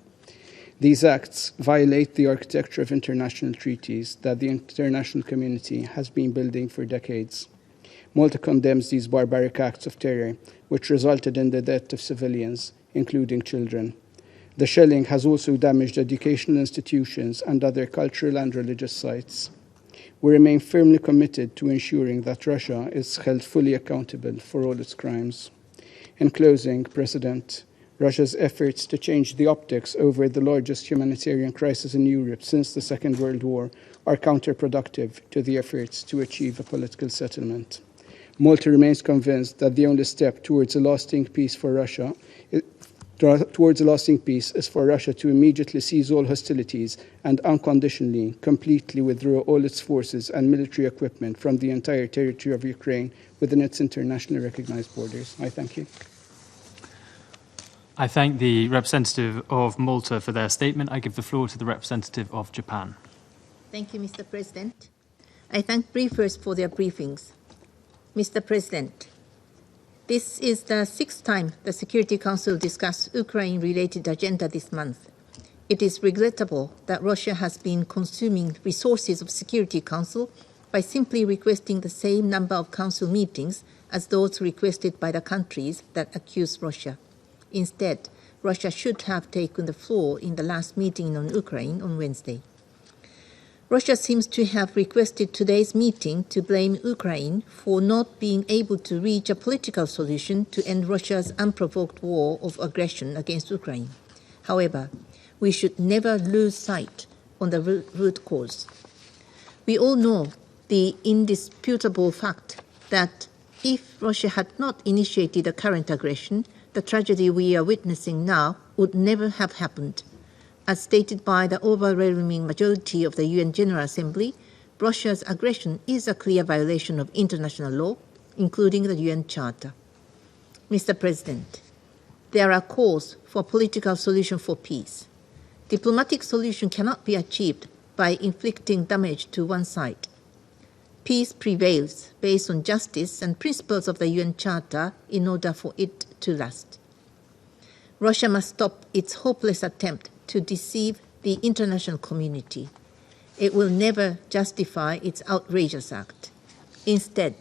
These acts violate the architecture of international treaties that the international community has been building for decades. Malta condemns these barbaric acts of terror, which resulted in the death of civilians, including children. The shelling has also damaged educational institutions and other cultural and religious sites. We remain firmly committed to ensuring that Russia is held fully accountable for all its crimes. In closing, President, Russia's efforts to change the optics over the largest humanitarian crisis in Europe since the Second World War are counterproductive to the efforts to achieve a political settlement. Malta remains convinced that the only step towards a lasting peace is for Russia to immediately cease all hostilities and unconditionally, completely withdraw all its forces and military equipment from the entire territory of Ukraine within its internationally recognized borders. I thank you. I thank the representative of Malta for their statement. I give the floor to the representative of Japan. Thank you, Mr. President. I thank briefers for their briefings. Mr. President, this is the sixth time the Security Council discussed Ukraine-related agenda this month. It is regrettable that Russia has been consuming resources of Security Council by simply requesting the same number of Council meetings as those requested by the countries that accuse Russia. Instead, Russia should have taken the floor in the last meeting on Ukraine on Wednesday. Russia seems to have requested today's meeting to blame Ukraine for not being able to reach a political solution to end Russia's unprovoked war of aggression against Ukraine. However, we should never lose sight on the root cause. We all know the indisputable fact that if Russia had not initiated the current aggression, the tragedy we are witnessing now would never have happened. As stated by the overwhelming majority of the UN General Assembly, Russia's aggression is a clear violation of international law, including the UN Charter. Mr. President, there are calls for political solution for peace. Diplomatic solution cannot be achieved by inflicting damage to one side. Peace prevails based on justice and principles of the UN Charter in order for it to last. Russia must stop its hopeless attempt to deceive the international community. It will never justify its outrageous act. Instead,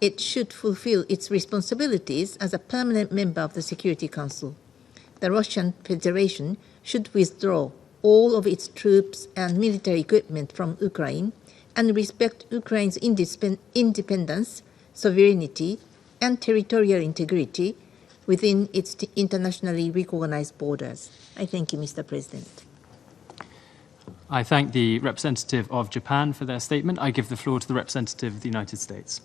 it should fulfill its responsibilities as a permanent member of the Security Council. The Russian Federation should withdraw all of its troops and military equipment from Ukraine and respect Ukraine's independence, sovereignty, and territorial integrity within its internationally recognized borders. I thank you, Mr. President. I thank the representative of Japan for their statement. I give the floor to the representative of the United States.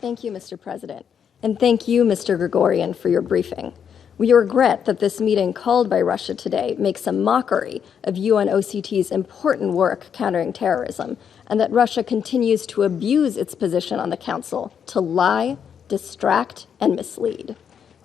Thank you, Mr. President. And thank you, Mr. Gregorian, for your briefing. We regret that this meeting called by Russia today makes a mockery of UNOCT's important work countering terrorism, and that Russia continues to abuse its position on the Council to lie, distract, and mislead.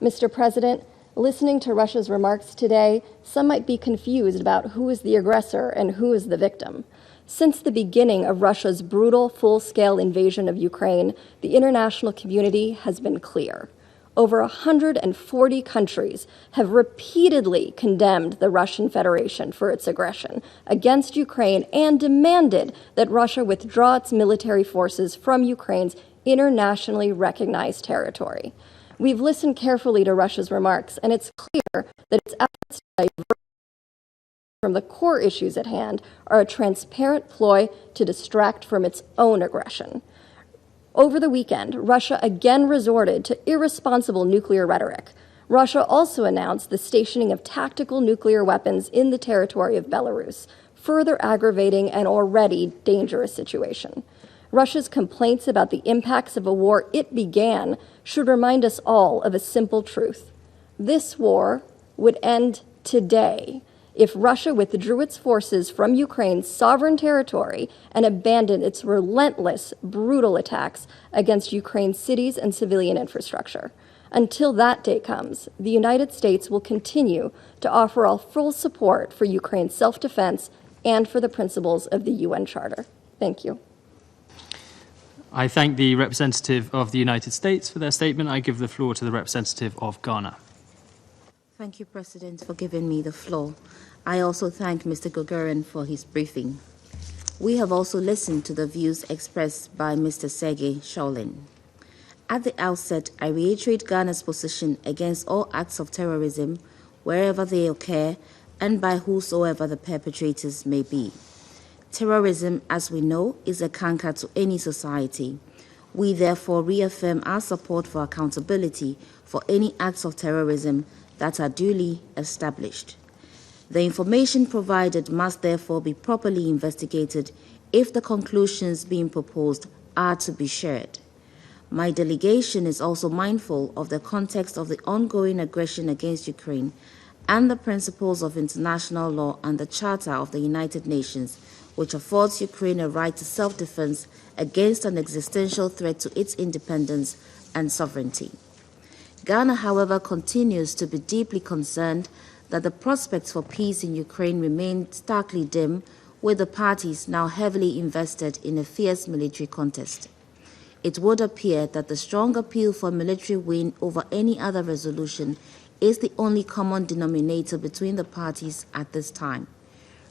Mr. President, listening to Russia's remarks today, some might be confused about who is the aggressor and who is the victim. Since the beginning of Russia's brutal, full-scale invasion of Ukraine, the international community has been clear. Over 140 countries have repeatedly condemned the Russian Federation for its aggression against Ukraine and demanded that Russia withdraw its military forces from Ukraine's internationally recognized territory. We've listened carefully to Russia's remarks, and it's clear that its efforts to divert from the core issues at hand are a transparent ploy to distract from its own aggression. Over the weekend, Russia again resorted to irresponsible nuclear rhetoric. Russia also announced the stationing of tactical nuclear weapons in the territory of Belarus, further aggravating an already dangerous situation. Russia's complaints about the impacts of a war it began should remind us all of a simple truth. This war would end today if Russia withdrew its forces from Ukraine's sovereign territory and abandoned its relentless, brutal attacks against Ukraine's cities and civilian infrastructure. Until that day comes, the United States will continue to offer all full support for Ukraine's self-defense and for the principles of the UN Charter. Thank you. I thank the representative of the United States for their statement. I give the floor to the representative of Ghana. Thank you, President, for giving me the floor. I also thank Mr. Gregorian for his briefing. We have also listened to the views expressed by Mr. Sergei Shaulin. At the outset, I reiterate Ghana's position against all acts of terrorism, wherever they occur, and by whosoever the perpetrators may be. Terrorism, as we know, is a canker to any society. We therefore reaffirm our support for accountability for any acts of terrorism that are duly established. The information provided must therefore be properly investigated if the conclusions being proposed are to be shared. My delegation is also mindful of the context of the ongoing aggression against Ukraine and the principles of international law and the Charter of the United Nations, which affords Ukraine a right to self-defense against an existential threat to its independence and sovereignty. Ghana, however, continues to be deeply concerned that the prospects for peace in Ukraine remain starkly dim, with the parties now heavily invested in a fierce military contest. It would appear that the strong appeal for military win over any other resolution is the only common denominator between the parties at this time.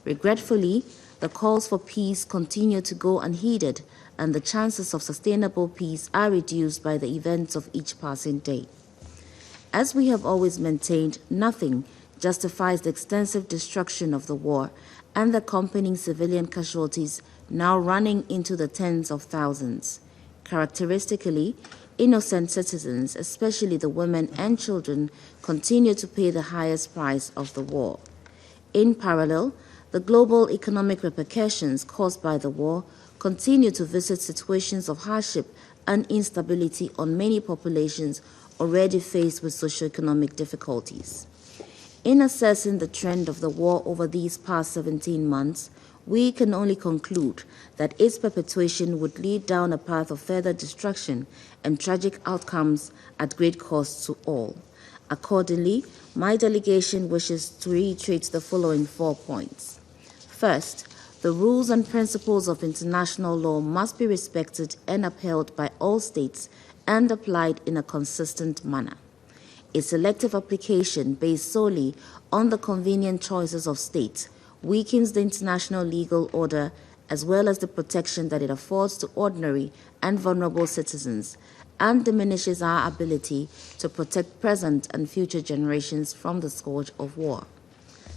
Regretfully, the calls for peace continue to go unheeded, and the chances of sustainable peace are reduced by the events of each passing day. As we have always maintained, nothing justifies the extensive destruction of the war and the accompanying civilian casualties now running into the tens of thousands. Characteristically, innocent citizens, especially the women and children, continue to pay the highest price of the war. In parallel, the global economic repercussions caused by the war continue to visit situations of hardship and instability on many populations already faced with socioeconomic difficulties. In assessing the trend of the war over these past 17 months, we can only conclude that its perpetuation would lead down a path of further destruction and tragic outcomes at great cost to all. Accordingly, my delegation wishes to reiterate the following 4 points. First, the rules and principles of international law must be respected and upheld by all states and applied in a consistent manner. A selective application based solely on the convenient choices of states weakens the international legal order as well as the protection that it affords to ordinary and vulnerable citizens, and diminishes our ability to protect present and future generations from the scourge of war.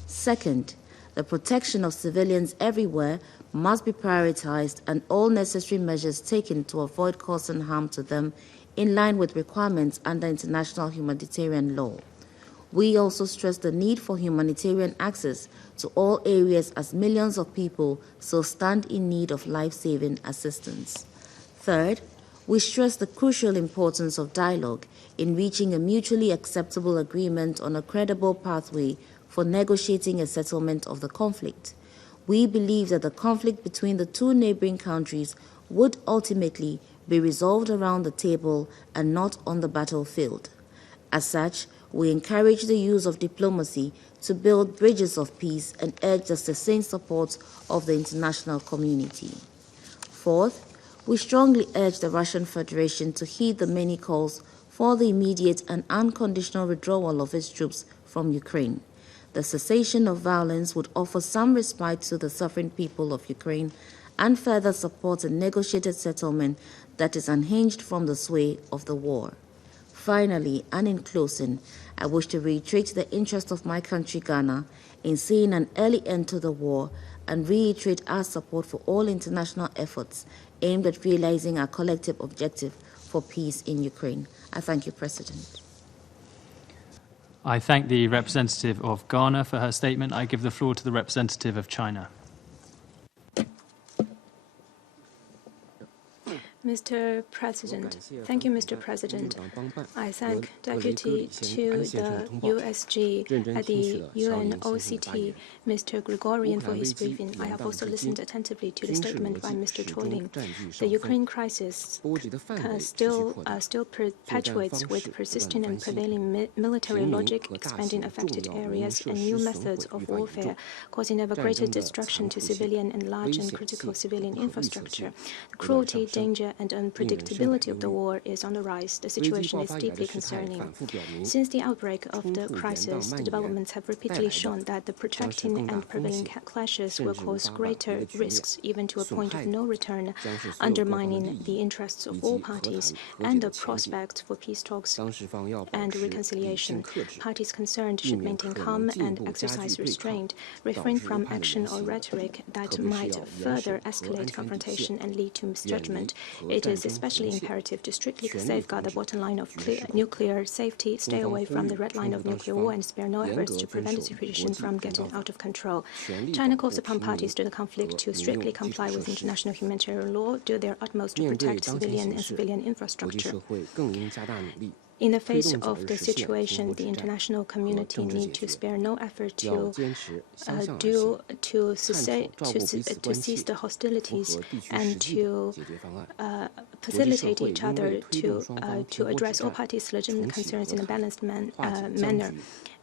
Second, the protection of civilians everywhere must be prioritized and all necessary measures taken to avoid causing harm to them in line with requirements under international humanitarian law. We also stress the need for humanitarian access to all areas as millions of people still stand in need of life-saving assistance. Third, we stress the crucial importance of dialogue in reaching a mutually acceptable agreement on a credible pathway for negotiating a settlement of the conflict. We believe that the conflict between the two neighboring countries would ultimately be resolved around the table and not on the battlefield. As such, we encourage the use of diplomacy to build bridges of peace and urge the sustained support of the international community. Fourth, we strongly urge the Russian Federation to heed the many calls for the immediate and unconditional withdrawal of its troops from Ukraine. The cessation of violence would offer some respite to the suffering people of Ukraine and further support a negotiated settlement that is unhinged from the sway of the war. Finally, and in closing, I wish to reiterate the interest of my country, Ghana, in seeing an early end to the war and reiterate our support for all international efforts aimed at realizing our collective objective for peace in Ukraine. I thank you, President. I thank the representative of Ghana for her statement. I give the floor to the representative of China. Mr. President, thank you, Mr. President. I thank Deputy to the USG at the UNOCT, Mr. Gregorian, for his briefing. I have also listened attentively to the statement by Mr. Tolin. The Ukraine crisis still perpetuates with persistent and prevailing military logic, expanding affected areas and new methods of warfare, causing ever greater destruction to civilian and large and critical civilian infrastructure. The cruelty, danger, and unpredictability of the war is on the rise. The situation is deeply concerning. Since the outbreak of the crisis, the developments have repeatedly shown that the protracting and prevailing clashes will cause greater risks, even to a point of no return, undermining the interests of all parties and the prospects for peace talks and reconciliation. Parties concerned should maintain calm and exercise restraint, refrain from action or rhetoric that might further escalate confrontation and lead to misjudgment. It is especially imperative to strictly safeguard the bottom line of nuclear safety, stay away from the red line of nuclear war, and spare no efforts to prevent the situation from getting out of control. China calls upon parties to the conflict to strictly comply with international humanitarian law, do their utmost to protect civilian and civilian infrastructure. In the face of the situation, the international community needs to spare no effort to cease the hostilities and to facilitate each other to address all parties' legitimate concerns in a balanced manner,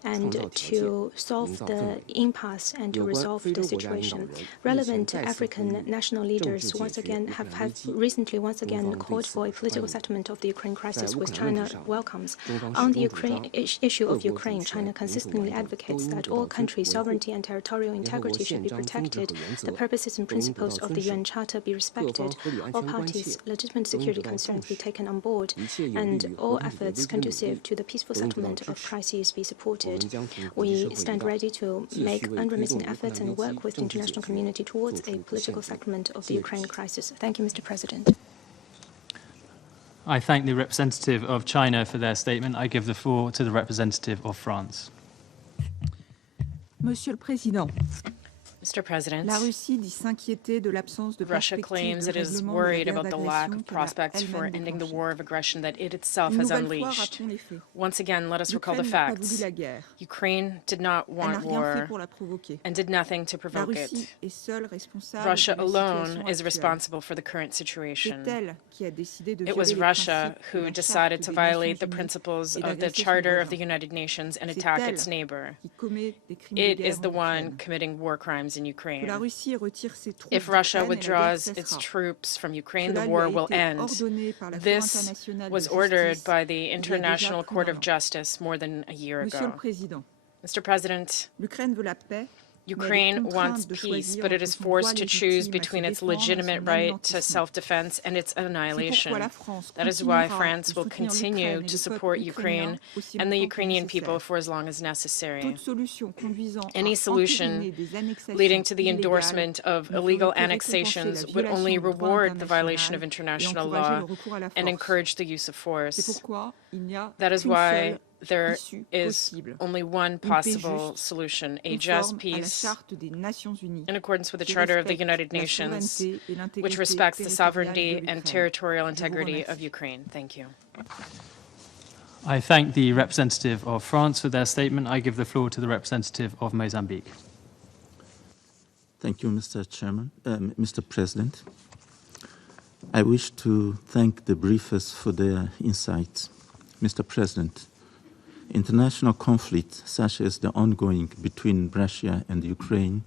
and to solve the impasse and to resolve the situation. Relevant African national leaders have recently once again called for a political settlement of the Ukraine crisis, which China welcomes. On the issue of Ukraine, China consistently advocates that all countries' sovereignty and territorial integrity should be protected, the purposes and principles of the UN Charter be respected, all parties' legitimate security concerns be taken on board, and all efforts conducive to the peaceful settlement of crises be supported. We stand ready to make unremitting efforts and work with the international community towards a political settlement of the Ukraine crisis. Thank you, Mr. President. I thank the representative of China for their statement. I give the floor to the representative of France. Monsieur le Président, Mr. President, La Russie dit s'inquiéter de l'absence de Russia perspective claims de it is règlement de la worried guerre about the lack d'agression of qu'elle a prospects for elle-même ending the déclenchée. war of aggression that it itself Une has nouvelle fois, unleashed. rappelons les faits. Once again, let us recall the L'Ukraine n'a pas voulu facts. la guerre. Ukraine did not Elle n'a want rien fait war pour la provoquer. and did nothing to La provoke Russie it. est seule responsable Russia de la alone situation is actuelle. responsible for the current situation. C'est elle qui a décidé de It violer was les Russia principes de who la decided Charte to des violate the Nations Unies principles et of the d'agresser son Charter of the voisin. United Nations and C'est attack elle its neighbor. qui commet des crimes de It guerre is the en one Ukraine. committing war crimes in Que la Ukraine. Russie retire ses troupes If Russia d'Ukraine et la guerre withdraws its cessera. troops from Ukraine, the Cela lui war a will été end. ordonné par la Cour This internationale was de ordered justice by the il y a déjà International plus Court d'un of an. Justice more than a year Monsieur le ago. Président, Mr. President, l'Ukraine veut la paix, Ukraine wants peace, but it is forced to choose between its legitimate right to self-defense and its annihilation. That is why France will continue to support Ukraine and the Ukrainian people for as long as necessary. Any solution leading to the endorsement of illegal annexations would only reward the violation of international law and encourage the use of force. That is why there is only one possible solution, a just peace in accordance with the Charter of the United Nations, which respects the sovereignty and territorial integrity of Ukraine. Thank you. I thank the representative of France for their statement. I give the floor to the representative of Mozambique. Thank you, Mr. Chairman, Mr. President. I wish to thank the briefers for their insights. Mr. President, international conflicts such as the ongoing between Russia and Ukraine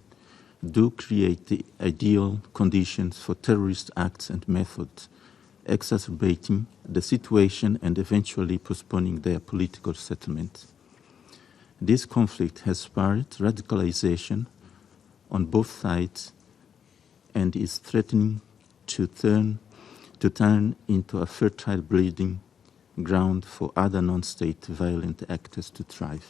do create the ideal conditions for terrorist acts and methods, exacerbating the situation and eventually postponing their political settlement. This conflict has spurred radicalization on both sides and is threatening to turn into a fertile breeding ground for other non-state violent actors to thrive.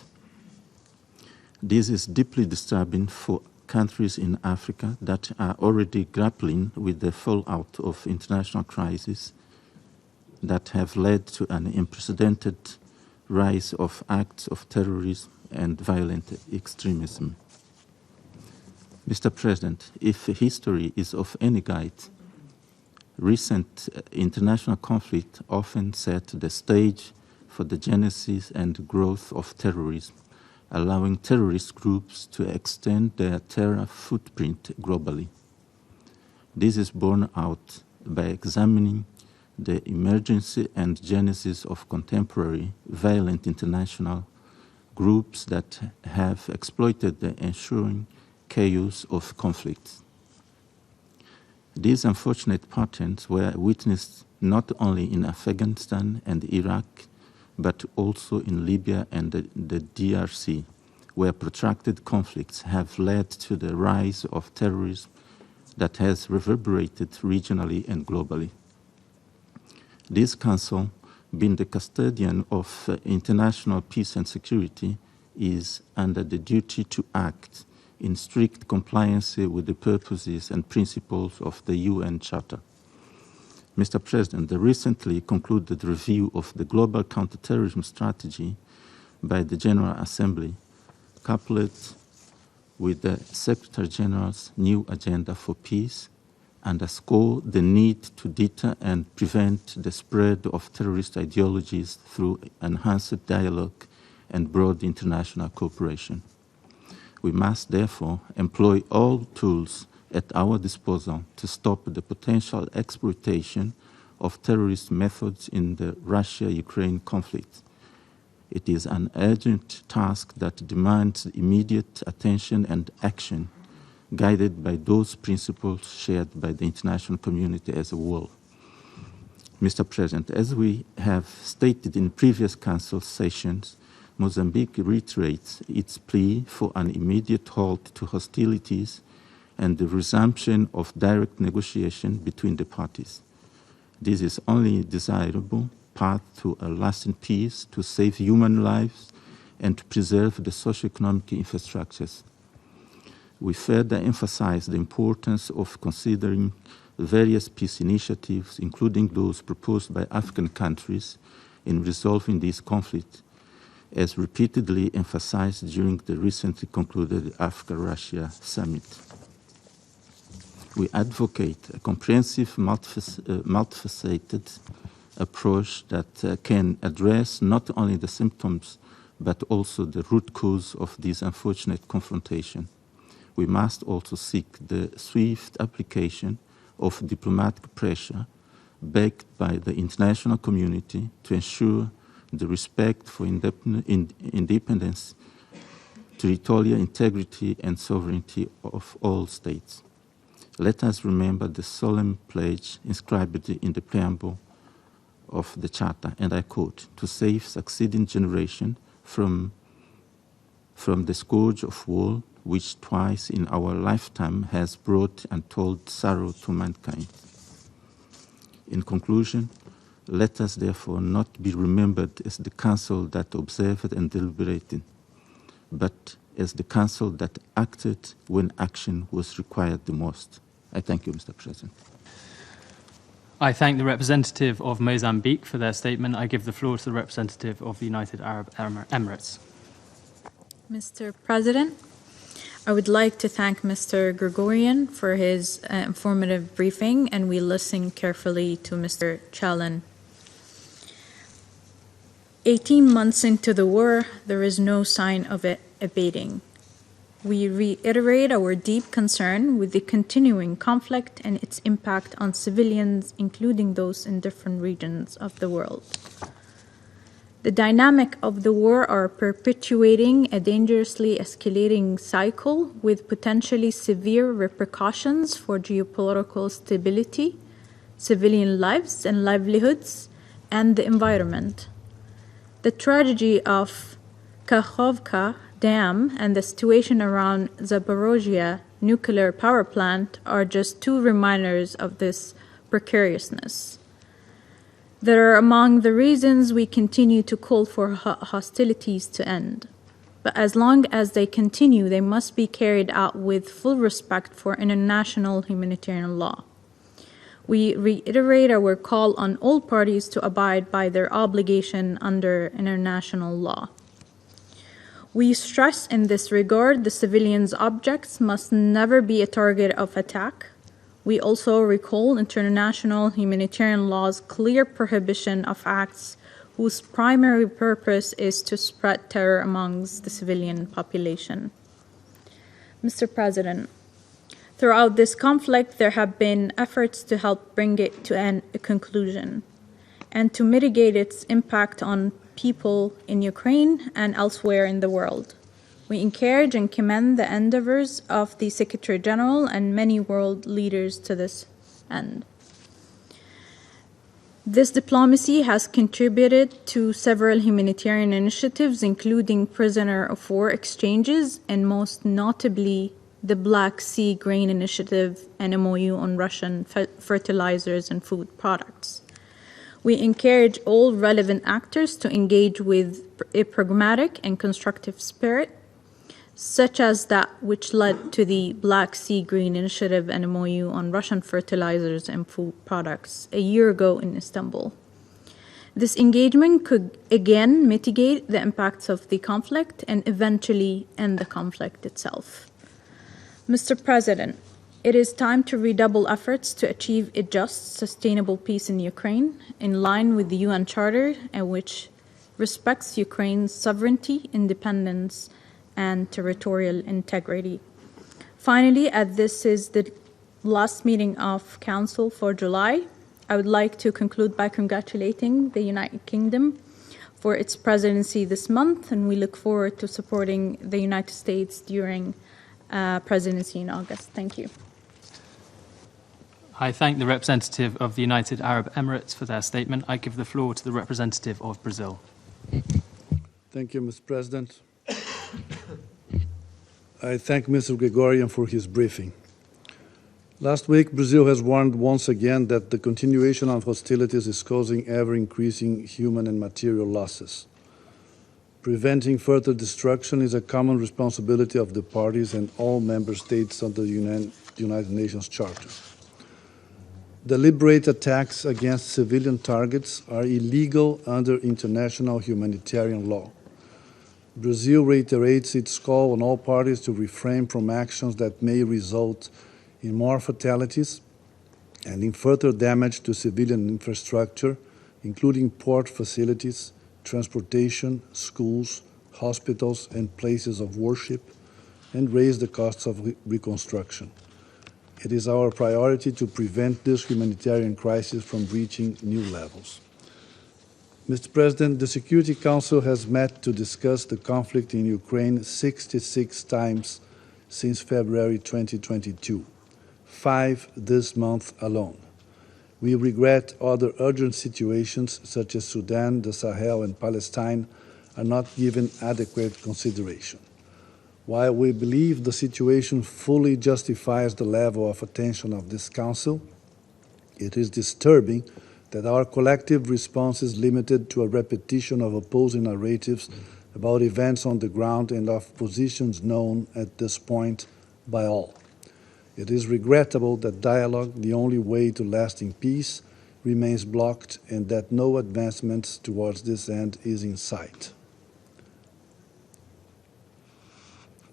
This is deeply disturbing for countries in Africa that are already grappling with the fallout of international crises that have led to an unprecedented rise of acts of terrorism and violent extremism. Mr. President, if history is of any guide, recent international conflict often set the stage for the genesis and growth of terrorism, allowing terrorist groups to extend their terror footprint globally. This is borne out by examining the emergence and genesis of contemporary violent international groups that have exploited the ensuing chaos of conflicts. These unfortunate patterns were witnessed not only in Afghanistan and Iraq, but also in Libya and the DRC, where protracted conflicts have led to the rise of terrorism that has reverberated regionally and globally. This Council, being the custodian of international peace and security, is under the duty to act in strict compliance with the purposes and principles of the UN Charter. Mr. President, the recently concluded review of the Global Counterterrorism Strategy by the General Assembly, coupled with the Secretary General's new agenda for peace, underscore the need to deter and prevent the spread of terrorist ideologies through enhanced dialogue and broad international cooperation. We must therefore employ all tools at our disposal to stop the potential exploitation of terrorist methods in the Russia-Ukraine conflict. It is an urgent task that demands immediate attention and action, guided by those principles shared by the international community as a whole. Mr. President, as we have stated in previous Council sessions, Mozambique reiterates its plea for an immediate halt to hostilities and the resumption of direct negotiation between the parties. This is only desirable path to a lasting peace, to save human lives, and to preserve the socio-economic infrastructures. We further emphasize the importance of considering various peace initiatives, including those proposed by African countries, in resolving this conflict, as repeatedly emphasized during the recently concluded Africa-Russia summit. We advocate a comprehensive, multifaceted approach that can address not only the symptoms, but also the root cause of this unfortunate confrontation. We must also seek the swift application of diplomatic pressure backed by the international community to ensure the respect for independence, territorial integrity, and sovereignty of all states. Let us remember the solemn pledge inscribed in the preamble of the Charter, and I quote, to save succeeding generations from the scourge of war, which twice in our lifetime has brought untold sorrow to mankind. In conclusion, let us therefore not be remembered as the Council that observed and deliberated, but as the Council that acted when action was required the most. I thank you, Mr. President. I thank the representative of Mozambique for their statement. I give the floor to the representative of the United Arab Emirates. Mr. President, I would like to thank Mr. Gregorian for his informative briefing, and we listened carefully to Mr. Challen. 18 months into the war, there is no sign of it abating. We reiterate our deep concern with the continuing conflict and its impact on civilians, including those in different regions of the world. The dynamic of the war are perpetuating a dangerously escalating cycle with potentially severe repercussions for geopolitical stability, civilian lives and livelihoods, and the environment. The tragedy of Kakhovka Dam and the situation around Zaporozhye nuclear power plant are just two reminders of this precariousness. They are among the reasons we continue to call for hostilities to end. But as long as they continue, they must be carried out with full respect for international humanitarian law. We reiterate our call on all parties to abide by their obligation under international law. We stress in this regard the civilians' objects must never be a target of attack. We also recall international humanitarian law's clear prohibition of acts whose primary purpose is to spread terror amongst the civilian population. Mr. President, throughout this conflict, there have been efforts to help bring it to a conclusion and to mitigate its impact on people in Ukraine and elsewhere in the world. We encourage and commend the endeavors of the Secretary General and many world leaders to this end. This diplomacy has contributed to several humanitarian initiatives, including prisoner of war exchanges and most notably the Black Sea Grain Initiative and MOU on Russian fertilizers and food products. We encourage all relevant actors to engage with a pragmatic and constructive spirit, such as that which led to the Black Sea Grain Initiative and MOU on Russian fertilizers and food products a year ago in Istanbul. This engagement could again mitigate the impacts of the conflict and eventually end the conflict itself. Mr. President, it is time to redouble efforts to achieve a just, sustainable peace in Ukraine, in line with the UN Charter, and which respects Ukraine's sovereignty, independence, and territorial integrity. Finally, as this is the last meeting of Council for July, I would like to conclude by congratulating the United Kingdom for its presidency this month, and we look forward to supporting the United States during presidency in August. Thank you. I thank the representative of the United Arab Emirates for their statement. I give the floor to the representative of Brazil. Thank you, Mr. President. I thank Mr. Gregorian for his briefing. Last week, Brazil has warned once again that the continuation of hostilities is causing ever-increasing human and material losses. Preventing further destruction is a common responsibility of the parties and all member states under the United Nations Charter. Deliberate attacks against civilian targets are illegal under international humanitarian law. Brazil reiterates its call on all parties to refrain from actions that may result in more fatalities, and in further damage to civilian infrastructure, including port facilities, transportation, schools, hospitals, and places of worship, and raise the costs of reconstruction. It is our priority to prevent this humanitarian crisis from reaching new levels. Mr. President, the Security Council has met to discuss the conflict in Ukraine 66 times since February 2022, 5 this month alone. We regret other urgent situations such as Sudan, the Sahel, and Palestine are not given adequate consideration. While we believe the situation fully justifies the level of attention of this Council, it is disturbing that our collective response is limited to a repetition of opposing narratives about events on the ground and of positions known at this point by all. It is regrettable that dialogue, the only way to lasting peace, remains blocked and that no advancements towards this end is in sight.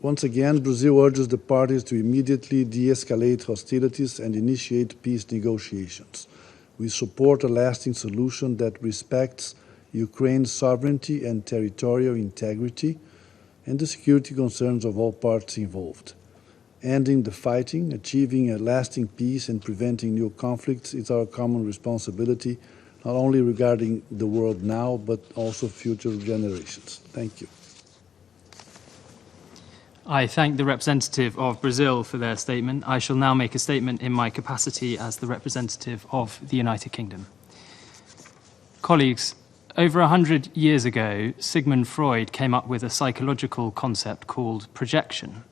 Once again, Brazil urges the parties to immediately de-escalate hostilities and initiate peace negotiations. We support a lasting solution that respects Ukraine's sovereignty and territorial integrity and the security concerns of all parties involved. Ending the fighting, achieving a lasting peace, and preventing new conflicts is our common responsibility, not only regarding the world now, but also future generations. Thank you. I thank the representative of Brazil for their statement. I shall now make a statement in my capacity as the representative of the United Kingdom. Colleagues, over 100 years ago, Sigmund Freud came up with a psychological concept called projection.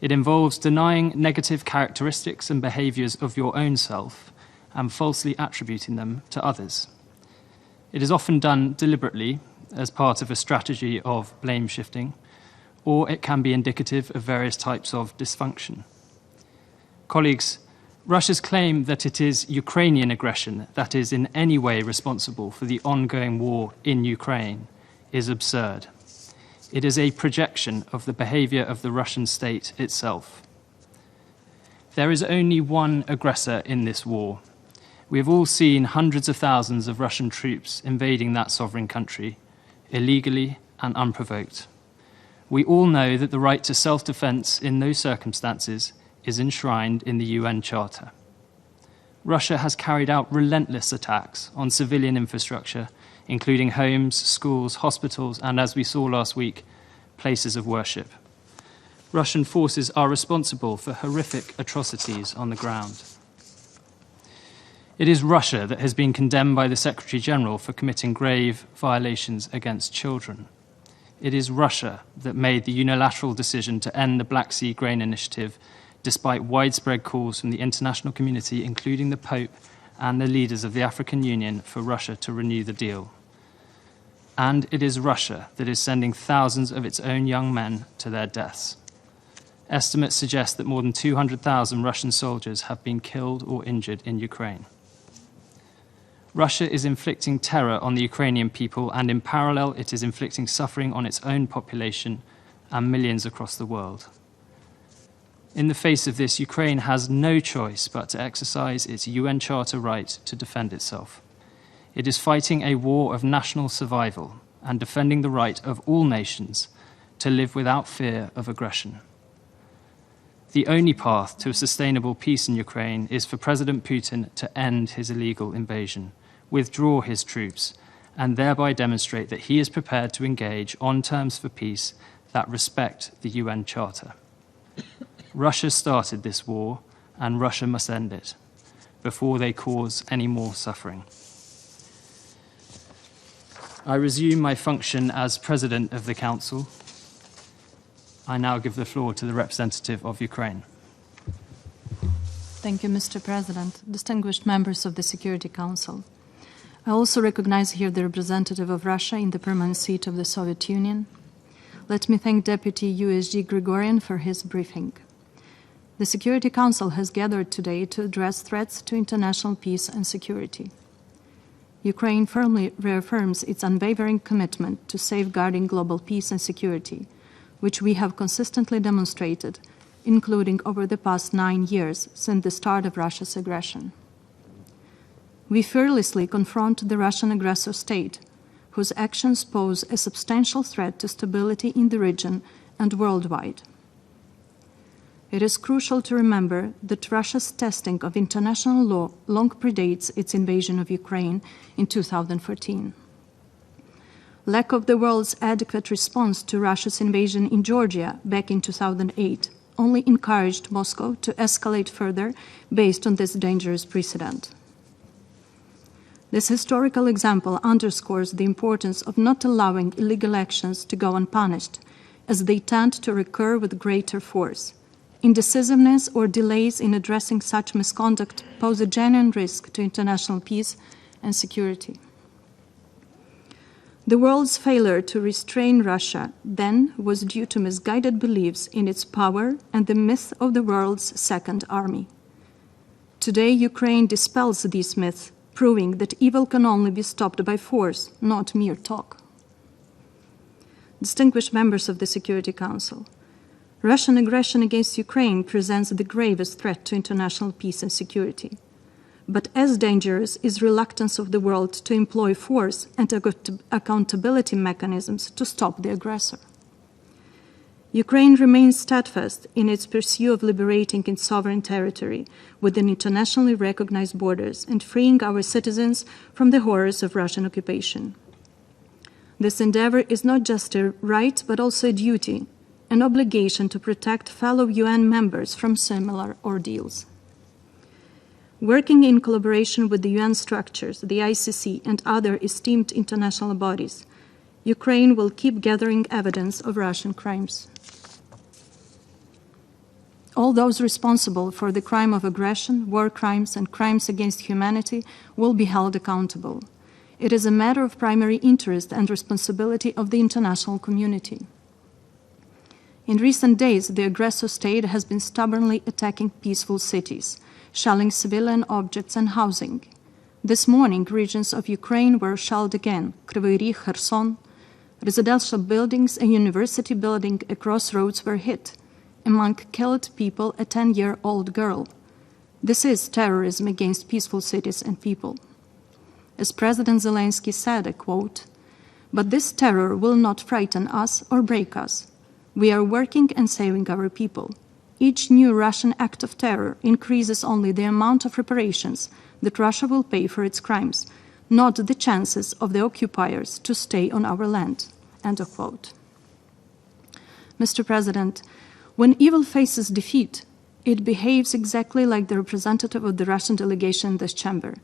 It involves denying negative characteristics and behaviors of your own self and falsely attributing them to others. It is often done deliberately as part of a strategy of blame shifting, or it can be indicative of various types of dysfunction. Colleagues, Russia's claim that it is Ukrainian aggression that is in any way responsible for the ongoing war in Ukraine is absurd. It is a projection of the behavior of the Russian state itself. There is only one aggressor in this war. We have all seen hundreds of thousands of Russian troops invading that sovereign country, illegally and unprovoked. We all know that the right to self-defense in those circumstances is enshrined in the UN Charter. Russia has carried out relentless attacks on civilian infrastructure, including homes, schools, hospitals, and, as we saw last week, places of worship. Russian forces are responsible for horrific atrocities on the ground. It is Russia that has been condemned by the Secretary-General for committing grave violations against children. It is Russia that made the unilateral decision to end the Black Sea Grain Initiative despite widespread calls from the international community, including the Pope and the leaders of the African Union, for Russia to renew the deal. And it is Russia that is sending thousands of its own young men to their deaths. Estimates suggest that more than 200,000 Russian soldiers have been killed or injured in Ukraine. Russia is inflicting terror on the Ukrainian people, and in parallel, it is inflicting suffering on its own population and millions across the world. In the face of this, Ukraine has no choice but to exercise its UN Charter right to defend itself. It is fighting a war of national survival and defending the right of all nations to live without fear of aggression. The only path to a sustainable peace in Ukraine is for President Putin to end his illegal invasion, withdraw his troops, and thereby demonstrate that he is prepared to engage on terms for peace that respect the UN Charter. Russia started this war, and Russia must end it before they cause any more suffering. I resume my function as President of the Council. I now give the floor to the representative of Ukraine. Thank you, Mr. President, distinguished members of the Security Council. I also recognize here the representative of Russia in the permanent seat of the Soviet Union. Let me thank Deputy USG Grigorian for his briefing. The Security Council has gathered today to address threats to international peace and security. Ukraine firmly reaffirms its unwavering commitment to safeguarding global peace and security, which we have consistently demonstrated including over the past 9 years since the start of Russia's aggression. We fearlessly confront the Russian aggressor state, whose actions pose a substantial threat to stability in the region and worldwide. It is crucial to remember that Russia's testing of international law long predates its invasion of Ukraine in 2014. Lack of the world's adequate response to Russia's invasion in Georgia back in 2008 only encouraged Moscow to escalate further based on this dangerous precedent. This historical example underscores the importance of not allowing illegal actions to go unpunished, as they tend to recur with greater force. Indecisiveness or delays in addressing such misconduct pose a genuine risk to international peace and security. The world's failure to restrain Russia then was due to misguided beliefs in its power and the myth of the world's second army. Today, Ukraine dispels these myths, proving that evil can only be stopped by force, not mere talk. Distinguished members of the Security Council, Russian aggression against Ukraine presents the gravest threat to international peace and security. But as dangerous is reluctance of the world to employ force and accountability mechanisms to stop the aggressor. Ukraine remains steadfast in its pursuit of liberating its sovereign territory within internationally recognized borders and freeing our citizens from the horrors of Russian occupation. This endeavor is not just a right, but also a duty, an obligation to protect fellow UN members from similar ordeals. Working in collaboration with the UN structures, the ICC, and other esteemed international bodies, Ukraine will keep gathering evidence of Russian crimes. All those responsible for the crime of aggression, war crimes, and crimes against humanity will be held accountable. It is a matter of primary interest and responsibility of the international community. In recent days, the aggressor state has been stubbornly attacking peaceful cities, shelling civilian objects and housing. This morning, regions of Ukraine were shelled again: Kryvyi Rih, Kherson. Residential buildings and university building across roads were hit. Among killed people, a 10-year-old girl. This is terrorism against peaceful cities and people. As President Zelensky said, I quote, "But this terror will not frighten us or break us. We are working and saving our people. Each new Russian act of terror increases only the amount of reparations that Russia will pay for its crimes, not the chances of the occupiers to stay on our land." End of quote. Mr. President, when evil faces defeat, it behaves exactly like the representative of the Russian delegation in this chamber.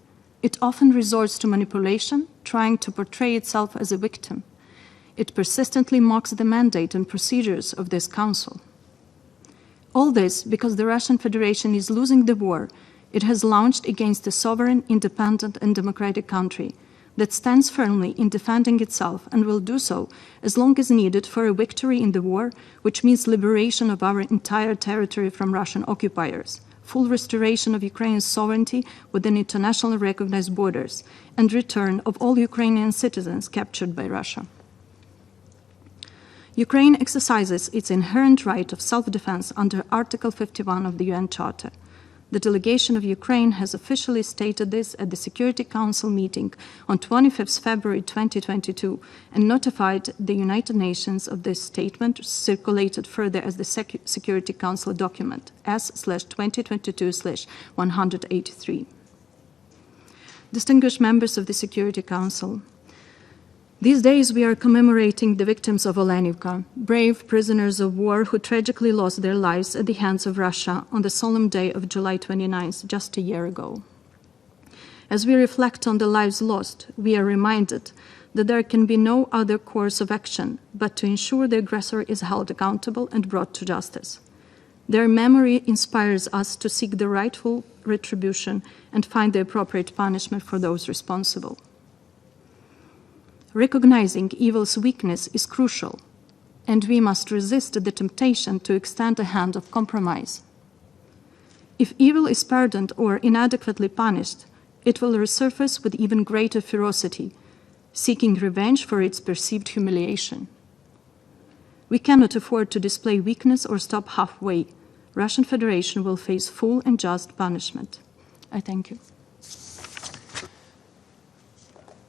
It often resorts to manipulation, trying to portray itself as a victim. It persistently mocks the mandate and procedures of this council. All this because the Russian Federation is losing the war it has launched against a sovereign, independent, and democratic country that stands firmly in defending itself and will do so as long as needed for a victory in the war, which means liberation of our entire territory from Russian occupiers, full restoration of Ukraine's sovereignty within internationally recognized borders, and return of all Ukrainian citizens captured by Russia. Ukraine exercises its inherent right of self-defense under Article 51 of the UN Charter. The delegation of Ukraine has officially stated this at the Security Council meeting on 25 February 2022 and notified the United Nations of this statement, circulated further as the Security Council document S/2022/183. Distinguished members of the Security Council, these days we are commemorating the victims of Olenivka, brave prisoners of war who tragically lost their lives at the hands of Russia on the solemn day of July 29th, just a year ago. As we reflect on the lives lost, we are reminded that there can be no other course of action but to ensure the aggressor is held accountable and brought to justice. Their memory inspires us to seek the rightful retribution and find the appropriate punishment for those responsible. Recognizing evil's weakness is crucial, and we must resist the temptation to extend a hand of compromise. If evil is pardoned or inadequately punished, it will resurface with even greater ferocity, seeking revenge for its perceived humiliation. We cannot afford to display weakness or stop halfway. Russian Federation will face full and just punishment. I thank you.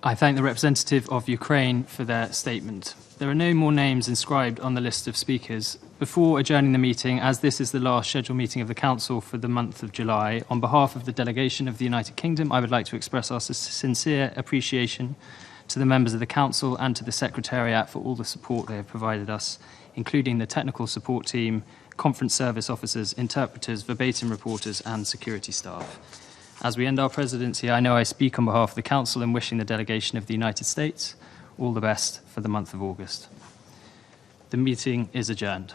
I thank the representative of Ukraine for their statement. There are no more names inscribed on the list of speakers. Before adjourning the meeting, as this is the last scheduled meeting of the Council for the month of July, on behalf of the delegation of the United Kingdom, I would like to express our sincere appreciation to the members of the Council and to the Secretariat for all the support they have provided us, including the technical support team, conference service officers, interpreters, verbatim reporters, and security staff. As we end our presidency, I know I speak on behalf of the Council in wishing the delegation of the United States all the best for the month of August. The meeting is adjourned.